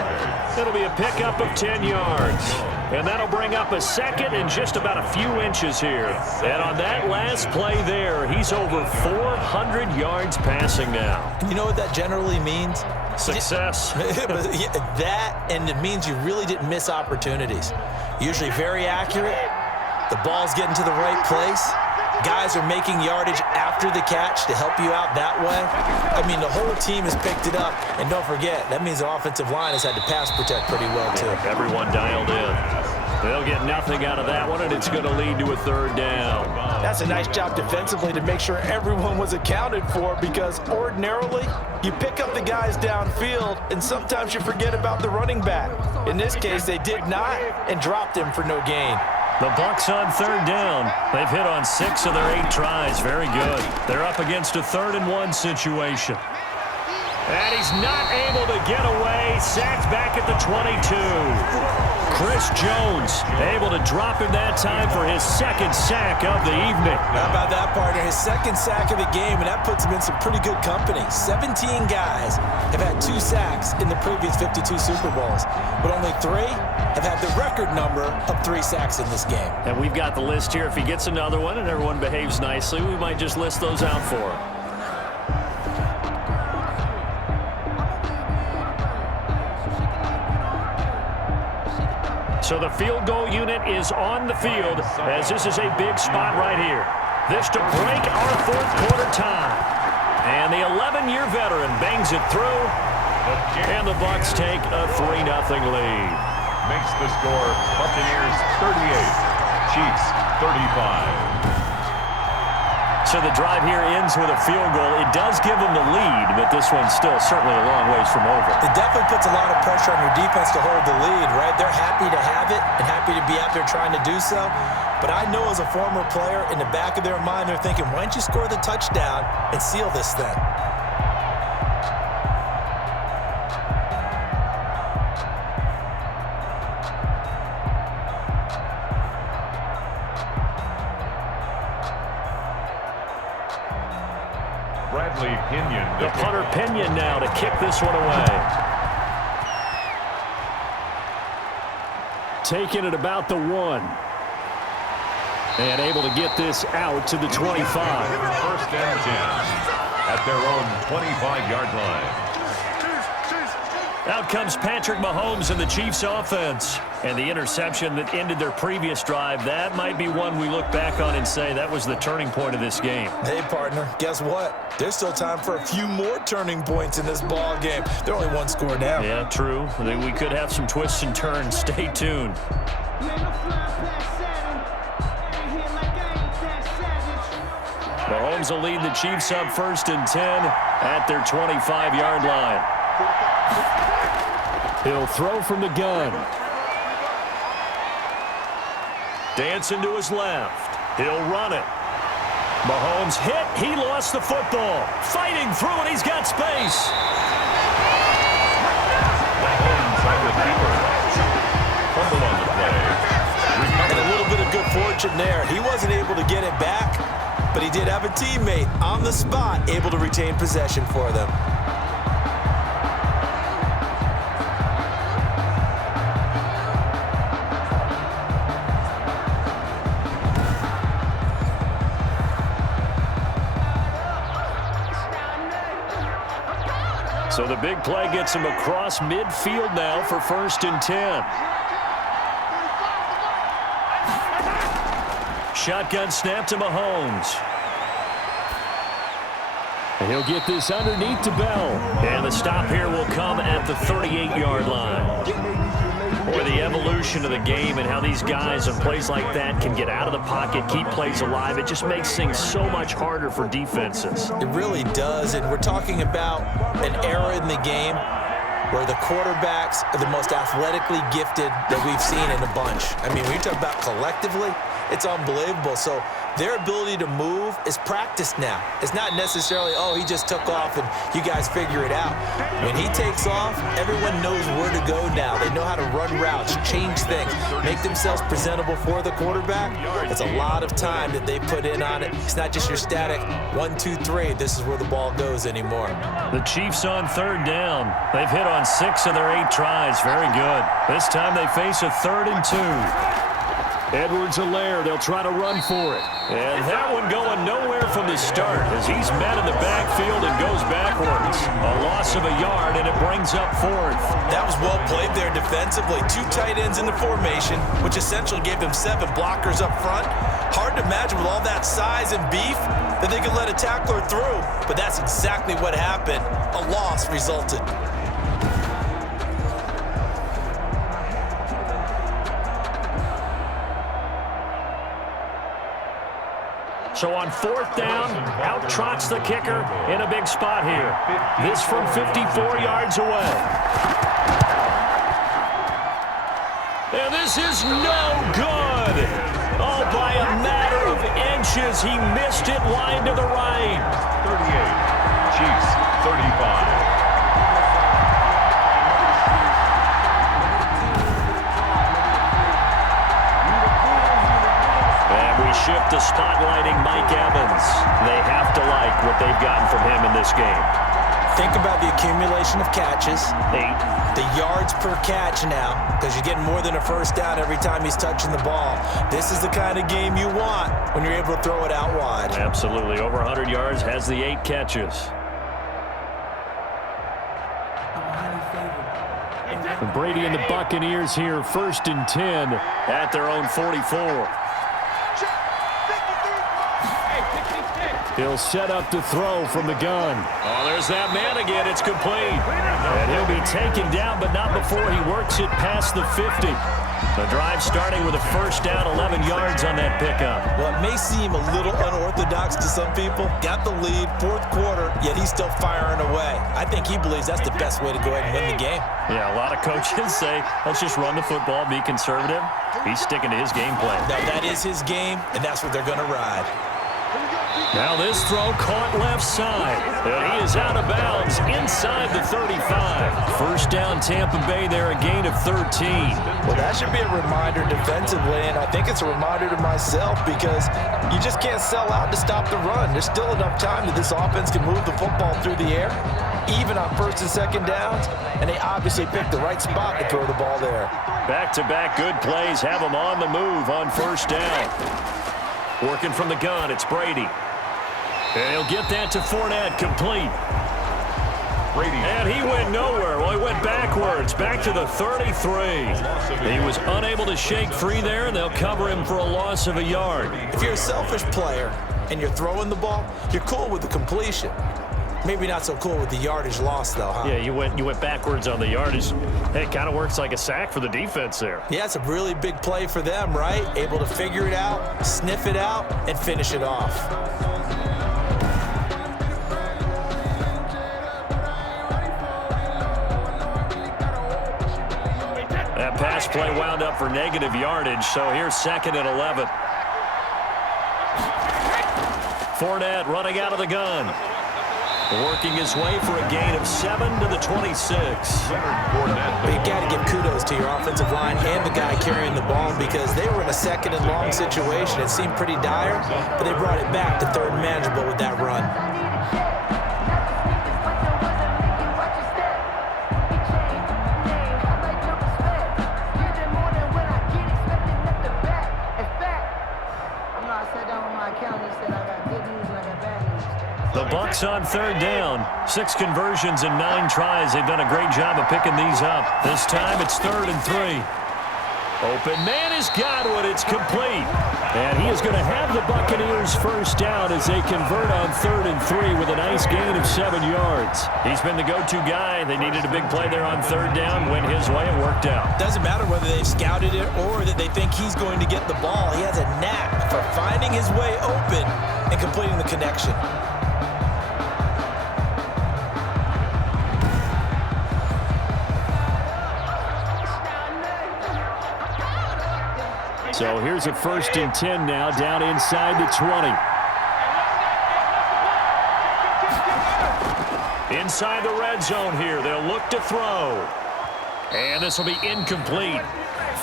It'll be a pickup of 10 yards. And that'll bring up a 2nd and just about a few inches here. And on that last play there, he's over 400 yards passing now. You know what that generally means? Success. That, and it means you really didn't miss opportunities. Usually very accurate. The ball's getting to the right place. Guys are making yardage after the catch to help you out that way. I mean, the whole team has picked it up. And don't forget, that means the offensive line has had to pass protect pretty well, too. Everyone dialed in. They'll get nothing out of that one, and it's going to lead to a 3rd down. That's a nice job defensively to make sure everyone was accounted for, because ordinarily, you pick up the guys downfield, and sometimes you forget about the running back. In this case, they did not, and dropped him for no gain. The Bucs on 3rd down. They've hit on 6 of their 8 tries. Very good. They're up against a 3rd and 1 situation. And he's not able to get away. Sacked back at the 22. Chris Jones able to drop him that time for his 2nd sack of the evening. How about that, partner? His 2nd sack of the game, and that puts him in some pretty good company. 17 guys have had 2 sacks in the previous 52 Super Bowls, but only 3 have had the record number of 3 sacks in this game. And we've got the list here. If he gets another one and everyone behaves nicely, we might just list those out for him. So the field goal unit is on the field, as this is a big spot right here. This to break our 4th quarter tie. And the 11-year veteran bangs it through, and the Bucs take a 3-0 lead. Makes the score Buccaneers 38, Chiefs 35. So the drive here ends with a field goal. It does give them the lead, but this one's still certainly a long ways from over. It definitely puts a lot of pressure on your defense to hold the lead, right? They're happy to have it and happy to be out there trying to do so. But I know as a former player, in the back of their mind, they're thinking, why don't you score the touchdown and seal this thing? The punter Pinion now to kick this one away. Taking it about the 1. And able to get this out to the 25. 1st and 10 at their own 25-yard line. Out comes Patrick Mahomes and the Chiefs offense. And the interception that ended their previous drive, that might be one we look back on and say that was the turning point of this game. Hey, partner, guess what? There's still time for a few more turning points in this ball game. They're only one score down. Yeah, true. We could have some twists and turns. Stay tuned. Mahomes will lead the Chiefs up 1st and 10 at their 25-yard line. He'll throw from the gun. Dancing to his left. He'll run it. Mahomes hit. He lost the football. Fighting through, and he's got space. Fumble on the play. And a little bit of good fortune there. He wasn't able to get it back, but he did have a teammate on the spot able to retain possession for them. So the big play gets him across midfield now for 1st and 10. Shotgun snap to Mahomes. And he'll get this underneath to Bell. And the stop here will come at the 38-yard line. Boy, the evolution of the game and how these guys on plays like that can get out of the pocket, keep plays alive, it just makes things so much harder for defenses. It really does, and we're talking about an era in the game where the quarterbacks are the most athletically gifted that we've seen in a bunch. I mean, when you talk about collectively, it's unbelievable. So their ability to move is practiced now. It's not necessarily, oh, he just took off and you guys figure it out. When he takes off, everyone knows where to go now. They know how to run routes, change things, make themselves presentable for the quarterback. It's a lot of time that they put in on it. It's not just your static 1, 2, 3. This is where the ball goes anymore. The Chiefs on 3rd down. They've hit on 6 of their 8 tries. Very good. This time they face a 3rd and 2. Edwards-Helaire, they'll try to run for it. And that one going nowhere from the start as he's met in the backfield and goes backwards. A loss of a yard, and it brings up 4th. That was well played there defensively. 2 tight ends in the formation, which essentially gave them 7 blockers up front. Hard to imagine with all that size and beef that they could let a tackler through. But that's exactly what happened. A loss resulted. So on 4th down, out trots the kicker in a big spot here. This from 54 yards away. And this is no good. Oh, by a matter of inches, he missed it wide to the right. 38. Chiefs, 35. Shift to spotlighting Mike Evans. They have to like what they've gotten from him in this game. Think about the accumulation of catches. 8. The yards per catch now, because you're getting more than a 1st down every time he's touching the ball. This is the kind of game you want when you're able to throw it out wide. Absolutely. Over 100 yards, has the 8 catches. Brady and the Buccaneers here, 1st and 10 at their own 44. He'll set up to throw from the gun. Oh, there's that man again. It's complete. And he'll be taken down, but not before he works it past the 50. The drive starting with a 1st down, 11 yards on that pickup. Well, it may seem a little unorthodox to some people. Got the lead, 4th quarter, yet he's still firing away. I think he believes that's the best way to go ahead and win the game. Yeah, a lot of coaches say, let's just run the football, be conservative. He's sticking to his game plan. Now, that is his game, and that's what they're going to ride. Now this throw caught left side. And he is out of bounds inside the 35. 1st down Tampa Bay there, a gain of 13. Well, that should be a reminder defensively, and I think it's a reminder to myself because you just can't sell out to stop the run. There's still enough time that this offense can move the football through the air, even on 1st and 2nd downs, and they obviously picked the right spot to throw the ball there. Back-to-back good plays have them on the move on 1st down. Working from the gun, it's Brady. And he'll get that to Fournette, complete. Brady. And he went nowhere. Well, So he went backwards, back to the 33. He was unable to shake free there, and they'll cover him for a loss of a yard. If you're a selfish player and you're throwing the ball, you're cool with the completion. Maybe not so cool with the yardage loss, though, huh? Yeah, you went backwards on the yardage. Hey, it kind of works like a sack for the defense there. Yeah, it's a really big play for them, right? Able to figure it out, sniff it out, and finish it off. That pass play wound up for negative yardage, so here's 2nd and 11. Fournette running out of the gun. Working his way for a gain of 7 to the 26. But you got to give kudos to your offensive line and the guy carrying the ball because they were in a 2nd and long situation. It seemed pretty dire, but they brought it back to 3rd and manageable with that run. The Bucs on 3rd down. 6 conversions and 9 tries. They've done a great job of picking these up. This time it's 3rd and 3. Open man is Godwin. It's complete. And he is going to have the Buccaneers first down as they convert on 3rd and 3 with a nice gain of 7 yards. He's been the go-to guy. They needed a big play there on 3rd down. Went his way. It worked out. Doesn't matter whether they've scouted it or that they think he's going to get the ball. He has a knack for finding his way open and completing the connection. So here's a 1st and 10 now, down inside the 20. Inside the red zone here. They'll look to throw. And this will be incomplete.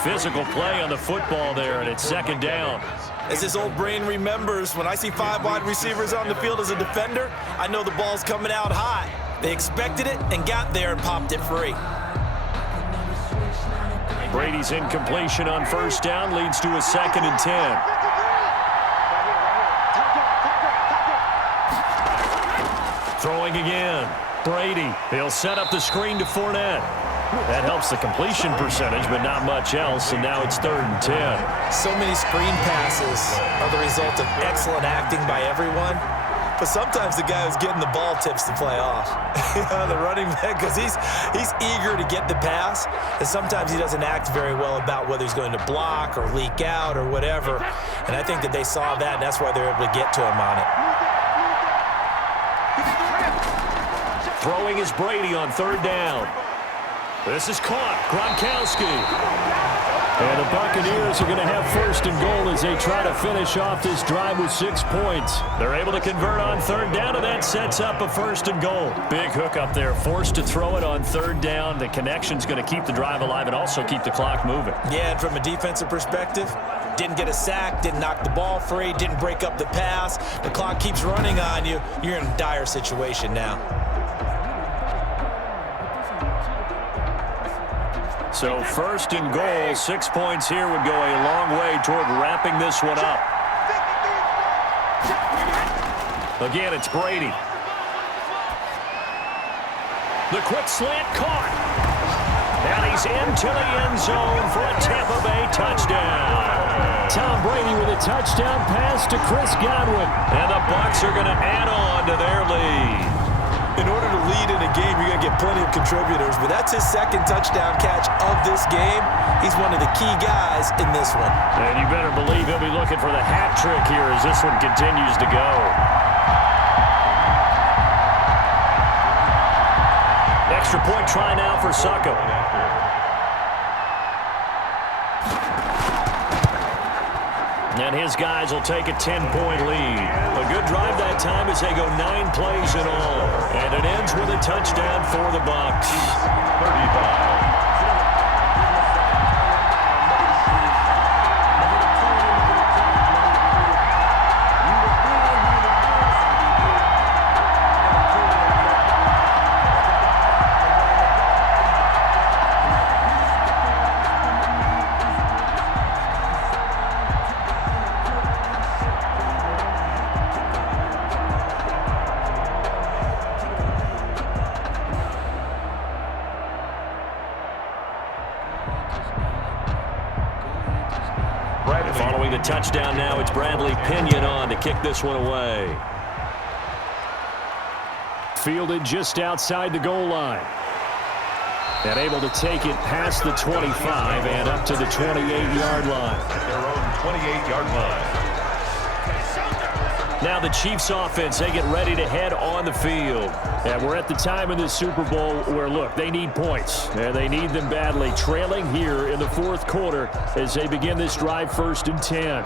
Physical play on the football there, and it's 2nd down. As this old brain remembers, when I see 5 wide receivers on the field as a defender, I know the ball's coming out hot. They expected it and got there and popped it free. Brady's incompletion on 1st down leads to a 2nd and 10. Throwing again. Brady. He'll set up the screen to Fournette. That helps the completion percentage, but not much else, and now it's 3rd and 10. So many screen passes are the result of excellent acting by everyone. But sometimes the guy who's getting the ball tips the play off. The running back, because he's eager to get the pass, and sometimes he doesn't act very well about whether he's going to block or leak out or whatever. And I think that they saw that, and that's why they're able to get to him on it. Throwing is Brady on 3rd down. This is caught. Gronkowski. And the Buccaneers are going to have 1st and goal as they try to finish off this drive with 6 points. They're able to convert on 3rd down, and that sets up a 1st and goal. Big hook up there, forced to throw it on 3rd down. The connection's going to keep the drive alive and also keep the clock moving. Yeah, and from a defensive perspective, didn't get a sack, didn't knock the ball free, didn't break up the pass. The clock keeps running on you. You're in a dire situation now. So 1st and goal, 6 points here would go a long way toward wrapping this one up. Again, it's Brady. The quick slant caught. And he's into the end zone for a Tampa Bay touchdown. Tom Brady with a touchdown pass to Chris Godwin. And the Bucs are going to add on to their lead. In order to lead in a game, you're going to get plenty of contributors, but that's his 2nd touchdown catch of this game. He's one of the key guys in this one. And you better believe he'll be looking for the hat trick here as this one continues to go. Extra point try now for Succo. And his guys will take a 10-point lead. A good drive that time as they go 9 plays in all. And it ends with a touchdown for the Bucs. 35. Following the touchdown now, it's Bradley Pinion on to kick this one away. Fielded just outside the goal line. And able to take it past the 25 and up to the 28-yard line. At their own 28-yard line. Now the Chiefs offense, they get ready to head on the field. And we're at the time in the Super Bowl where, look, they need points. And they need them badly. Trailing here in the fourth quarter as they begin this drive 1st and 10.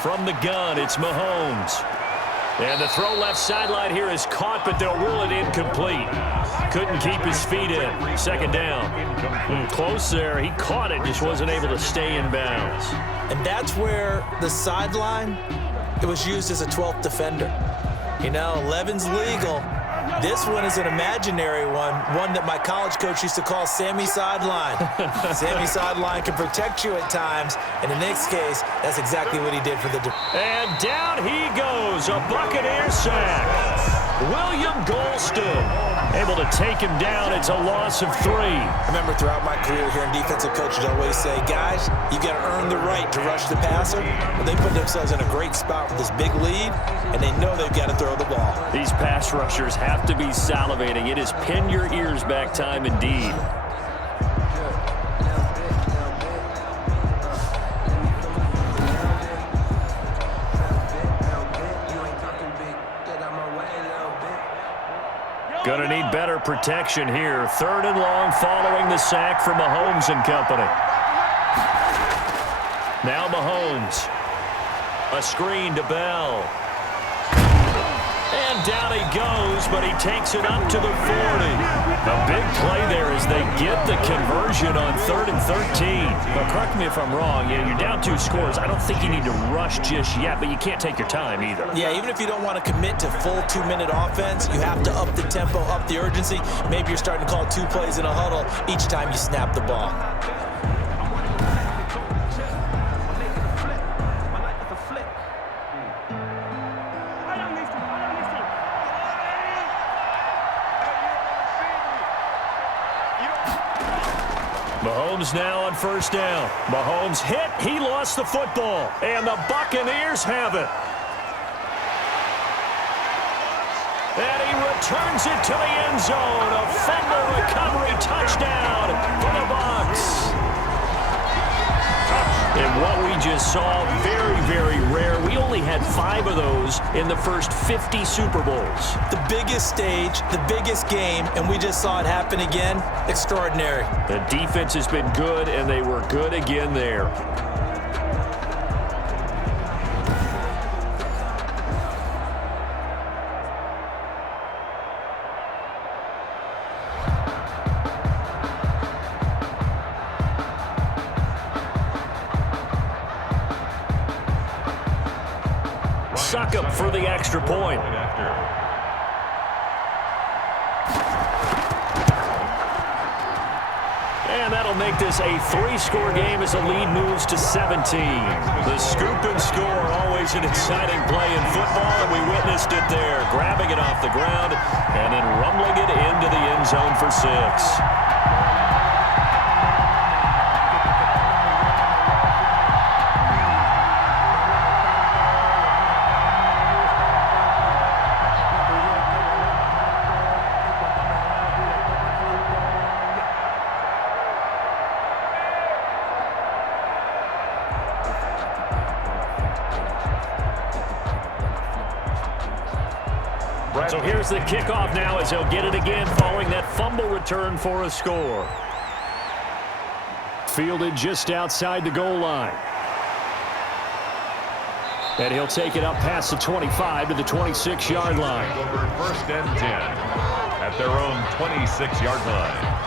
From the gun, it's Mahomes. And the throw left sideline here is caught, but they'll rule it incomplete. Couldn't keep his feet in. 2nd down. Close there. He caught it, just wasn't able to stay in bounds. And that's where the sideline, it was used as a 12th defender. You know, 11's legal. This one is an imaginary one that my college coach used to call Sammy Sideline. Sammy Sideline can protect you at times, and in this case, that's exactly what he did for the... And down he goes, a Buccaneer sack. William Golston able to take him down. It's a loss of 3. I remember throughout my career hearing defensive coaches always say, guys, you got to earn the right to rush the passer. Well, they put themselves in a great spot with this big lead, and they know they've got to throw the ball. These pass rushers have to be salivating. It is pin your ears back time indeed. Gonna need better protection here. 3rd and long following the sack from Mahomes and company. Now Mahomes. A screen to Bell. And down he goes, but he takes it up to the 40. A big play there as they get the conversion on 3rd and 13. Now, correct me if I'm wrong. Yeah, you're down 2 scores. I don't think you need to rush just yet, but you can't take your time either. Yeah, even if you don't want to commit to full 2-minute offense, you have to up the tempo, up the urgency. Maybe you're starting to call 2 plays in a huddle each time you snap the ball. Mahomes now on 1st down. Mahomes hit. He lost the football. And the Buccaneers have it. And he returns it to the end zone. A fumble recovery touchdown for the Bucs. And what we just saw, very, very rare. We only had 5 of those in the first 50 Super Bowls. The biggest stage, the biggest game, and we just saw it happen again. Extraordinary. The defense has been good, and they were good again there. Suckup for the extra point. And that'll make this a 3-score game as the lead moves to 17. The scoop and score, always an exciting play in football, and we witnessed it there, grabbing it off the ground and then rumbling it into the end zone for 6. So here's the kickoff now as he'll get it again following that fumble return for a score. Fielded just outside the goal line. And he'll take it up past the 25 to the 26-yard line. Over 1st and 10 at their own 26-yard line.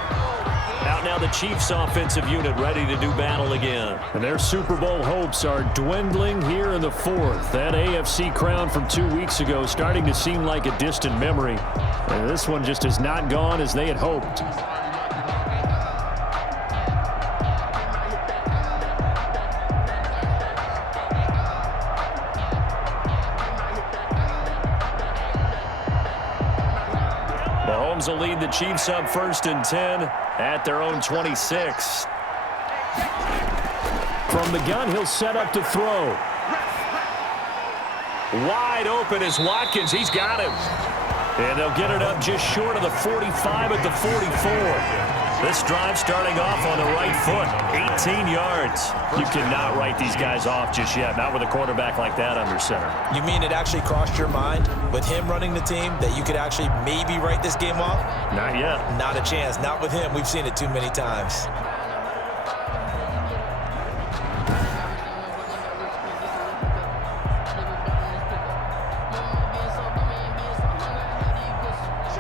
Out now the Chiefs offensive unit ready to do battle again. And their Super Bowl hopes are dwindling here in the 4th. That AFC crown from 2 weeks ago starting to seem like a distant memory. And this one just has not gone as they had hoped. Mahomes will lead the Chiefs up 1st and 10 at their own 26. From the gun, he'll set up to throw. Wide open is Watkins. He's got him. And they'll get it up just short of the 45 at the 44. This drive starting off on the right foot, 18 yards. You cannot write these guys off just yet, not with a quarterback like that under center. You mean it actually crossed your mind with him running the team that you could actually maybe write this game off? Not yet. Not a chance. Not with him. We've seen it too many times.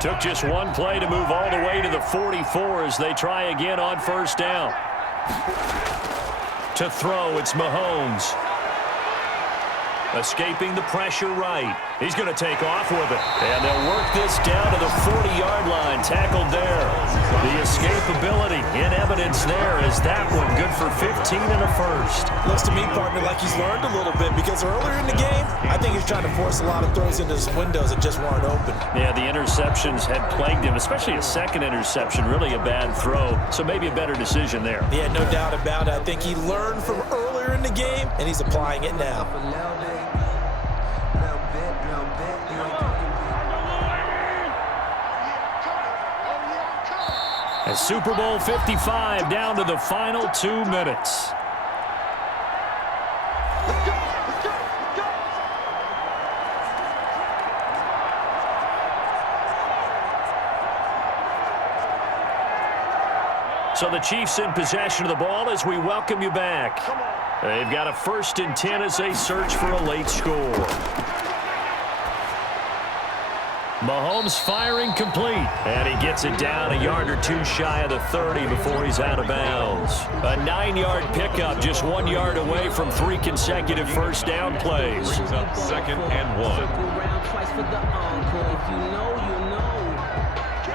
Took just one play to move all the way to the 44 as they try again on 1st down. To throw, it's Mahomes. Escaping the pressure right. He's going to take off with it. And they'll work this down to the 40-yard line. Tackled there. The escapability in evidence there is that one good for 15 and a first. Looks to me, partner, like he's learned a little bit because earlier in the game, I think he's trying to force a lot of throws into his windows that just weren't open. Yeah, the interceptions had plagued him, especially a second interception, really a bad throw. So maybe a better decision there. Yeah, no doubt about it. I think he learned from earlier in the game, and he's applying it now. And Super Bowl 55 down to the final 2 minutes. So the Chiefs in possession of the ball as we welcome you back. They've got a 1st and 10 as they search for a late score. Mahomes firing complete. And he gets it down a yard or two shy of the 30 before he's out of bounds. A 9-yard pickup, just 1 yard away from 3 consecutive 1st down plays. Brings up 2nd and 1.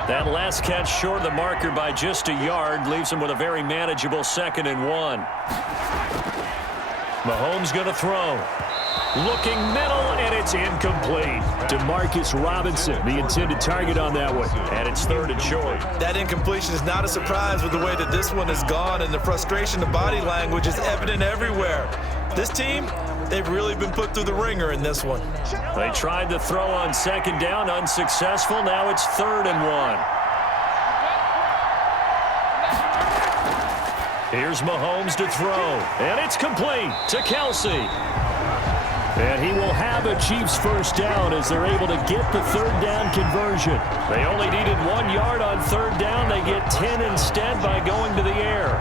That last catch short of the marker by just a yard leaves him with a very manageable 2nd and 1. Mahomes going to throw. Looking middle, and it's incomplete. Demarcus Robinson, the intended target on that one. And it's 3rd and short. That incompletion is not a surprise with the way that this one has gone, and the frustration, the body language is evident everywhere. This team, they've really been put through the ringer in this one. They tried to throw on 2nd down, unsuccessful. Now it's 3rd and 1. Here's Mahomes to throw, and it's complete to Kelsey. And he will have a Chiefs 1st down as they're able to get the 3rd down conversion. They only needed 1 yard on 3rd down. They get 10 instead by going to the air.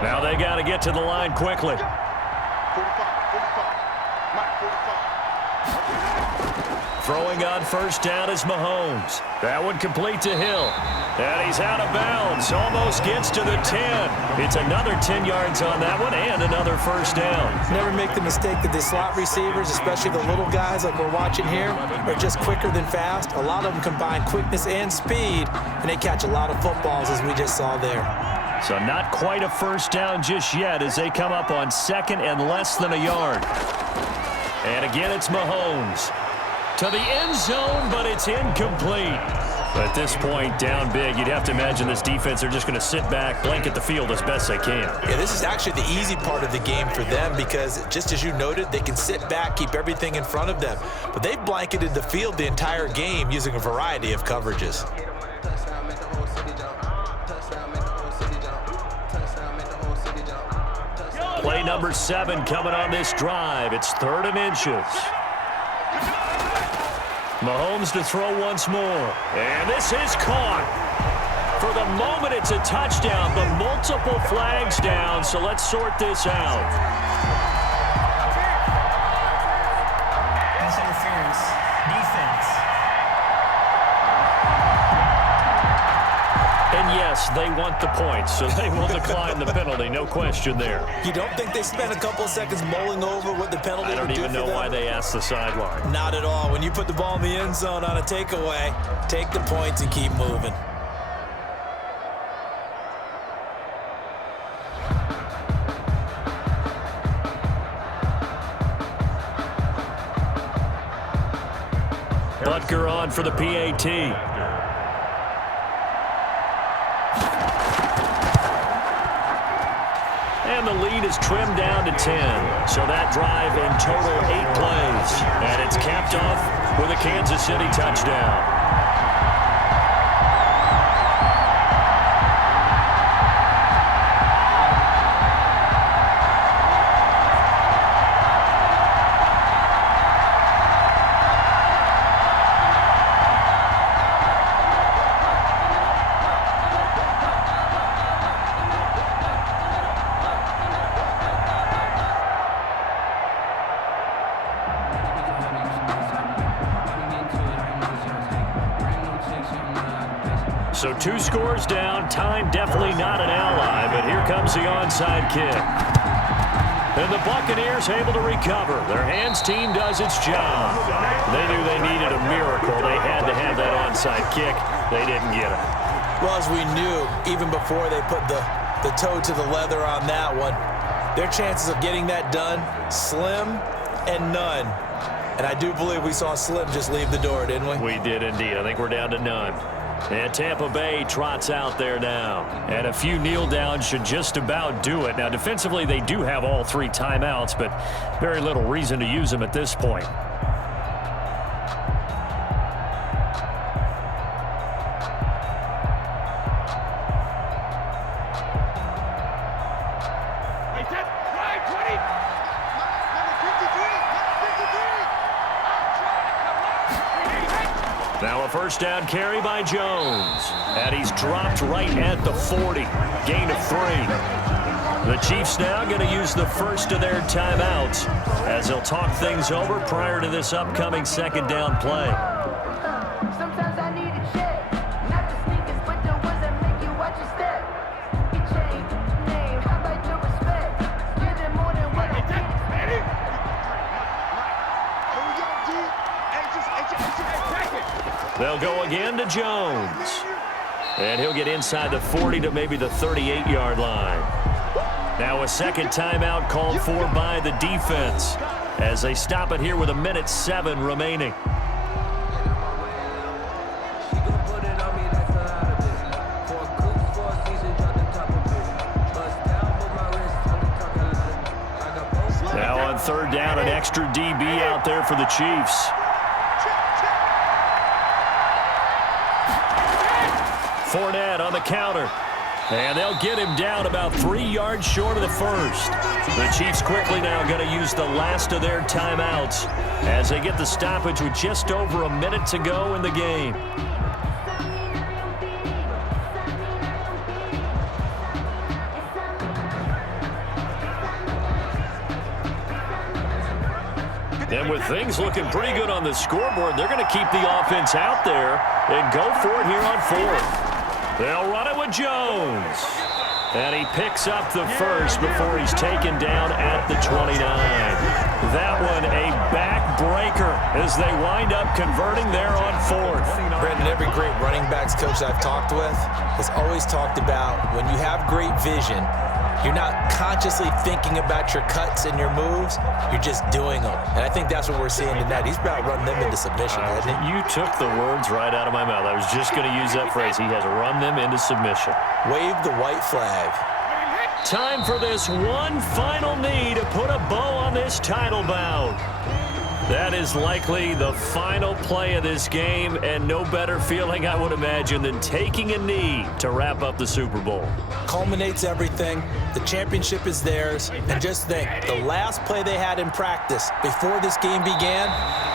Now they got to get to the line quickly. Throwing on 1st down is Mahomes. That one complete to Hill. And he's out of bounds. Almost gets to the 10. It's another 10 yards on that one and another 1st down. Never make the mistake that the slot receivers, especially the little guys like we're watching here, are just quicker than fast. A lot of them combine quickness and speed, and they catch a lot of footballs as we just saw there. So not quite a 1st down just yet as they come up on 2nd and less than a yard. And again, it's Mahomes. To the end zone, but it's incomplete. At this point, down big, you'd have to imagine this defense are just going to sit back, blanket the field as best they can. Yeah, this is actually the easy part of the game for them because, just as you noted, they can sit back, keep everything in front of them. But they've blanketed the field the entire game using a variety of coverages. Play number 7 coming on this drive. It's 3rd and inches. Mahomes to throw once more. And this is caught. For the moment, it's a touchdown, but multiple flags down, so let's sort this out. Pass interference. Defense. And yes, they want the points, so they will decline the penalty, no question there. You don't think they spent a couple of seconds mulling over what the penalty would do for them? I don't even know why they asked the sideline. Not at all. When you put the ball in the end zone on a takeaway, take the points and keep moving. Butker on for the PAT. And the lead is trimmed down to 10. So that drive in total 8 plays. And it's capped off with a Kansas City touchdown. So 2 scores down. Time definitely not an ally, but here comes the onside kick. And the Buccaneers able to recover. Their hands team does its job. They knew they needed a miracle. They had to have that onside kick. They didn't get it. Well, as we knew, even before they put the toe to the leather on that one, their chances of getting that done, slim and none. And I do believe we saw Slim just leave the door, didn't we? We did indeed. I think we're down to none. And Tampa Bay trots out there now. And a few kneel downs should just about do it. Now, defensively, they do have all 3 timeouts, but very little reason to use them at this point. Now a first down carry by Jones. And he's dropped right at the 40. Gain of 3. The Chiefs now going to use the first of their timeouts as they'll talk things over prior to this upcoming second down play. Sometimes I need a check. Not the sneakers, but the ones that make you watch your step. You change name, how about your respect? Give them more than what I did. They'll go again to Jones. And he'll get inside the 40 to maybe the 38-yard line. Now a second timeout called for by the defense as they stop it here with 1:07 remaining. Now on third down, an extra DB out there for the Chiefs. Fournette on the counter. And they'll get him down about 3 yards short of the first. The Chiefs quickly now going to use the last of their timeouts as they get the stoppage with just over a minute to go in the game. And with things looking pretty good on the scoreboard, they're going to keep the offense out there and go for it here on 4th. They'll run it with Jones. And he picks up the first before he's taken down at the 29. That one a backbreaker as they wind up converting there on 4th. Brandon, every great running backs coach I've talked with has always talked about when you have great vision, you're not consciously thinking about your cuts and your moves. You're just doing them. And I think that's what we're seeing tonight. He's about running them into submission, hasn't he? You took the words right out of my mouth. I was just going to use that phrase. He has run them into submission. Wave the white flag. Time for this one final knee to put a bow on this title bout. That is likely the final play of this game, and no better feeling, I would imagine, than taking a knee to wrap up the Super Bowl. Culminates everything. The championship is theirs. And just think, the last play they had in practice before this game began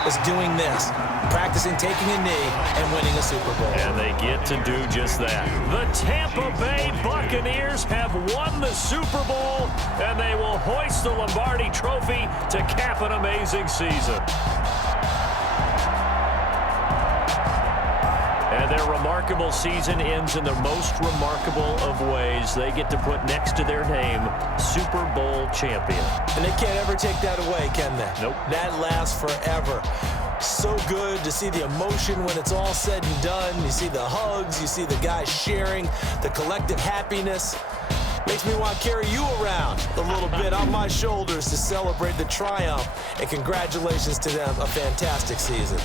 was doing this. Practicing taking a knee and winning a Super Bowl. And they get to do just that. The Tampa Bay Buccaneers have won the Super Bowl, and they will hoist the Lombardi Trophy to cap an amazing season. And their remarkable season ends in the most remarkable of ways. They get to put next to their name, Super Bowl champion. And they can't ever take that away, can they? Nope. That lasts forever. So good to see the emotion when it's all said and done. You see the hugs, you see the guys sharing, the collective happiness. Makes me want to carry you around a little bit on my shoulders to celebrate the triumph. And congratulations to them, a fantastic season.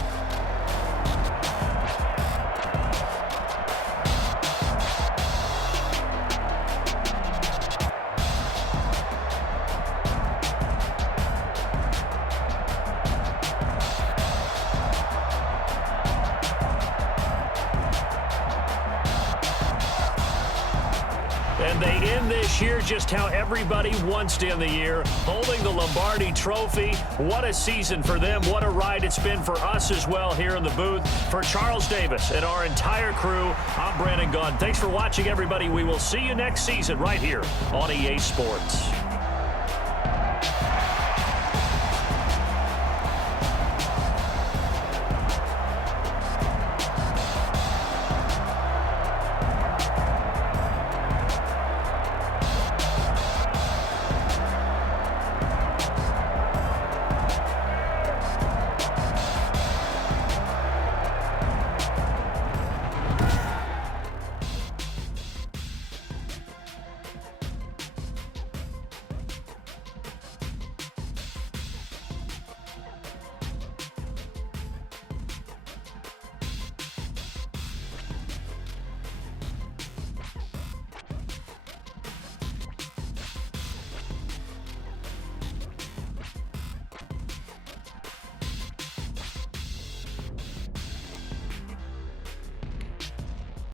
And they end this year just how everybody wants to end the year, holding the Lombardi Trophy. What a season for them. What a ride it's been for us as well here in the booth. For Charles Davis and our entire crew, I'm Brandon Gaudin. Thanks for watching, everybody. We will see you next season right here on EA Sports.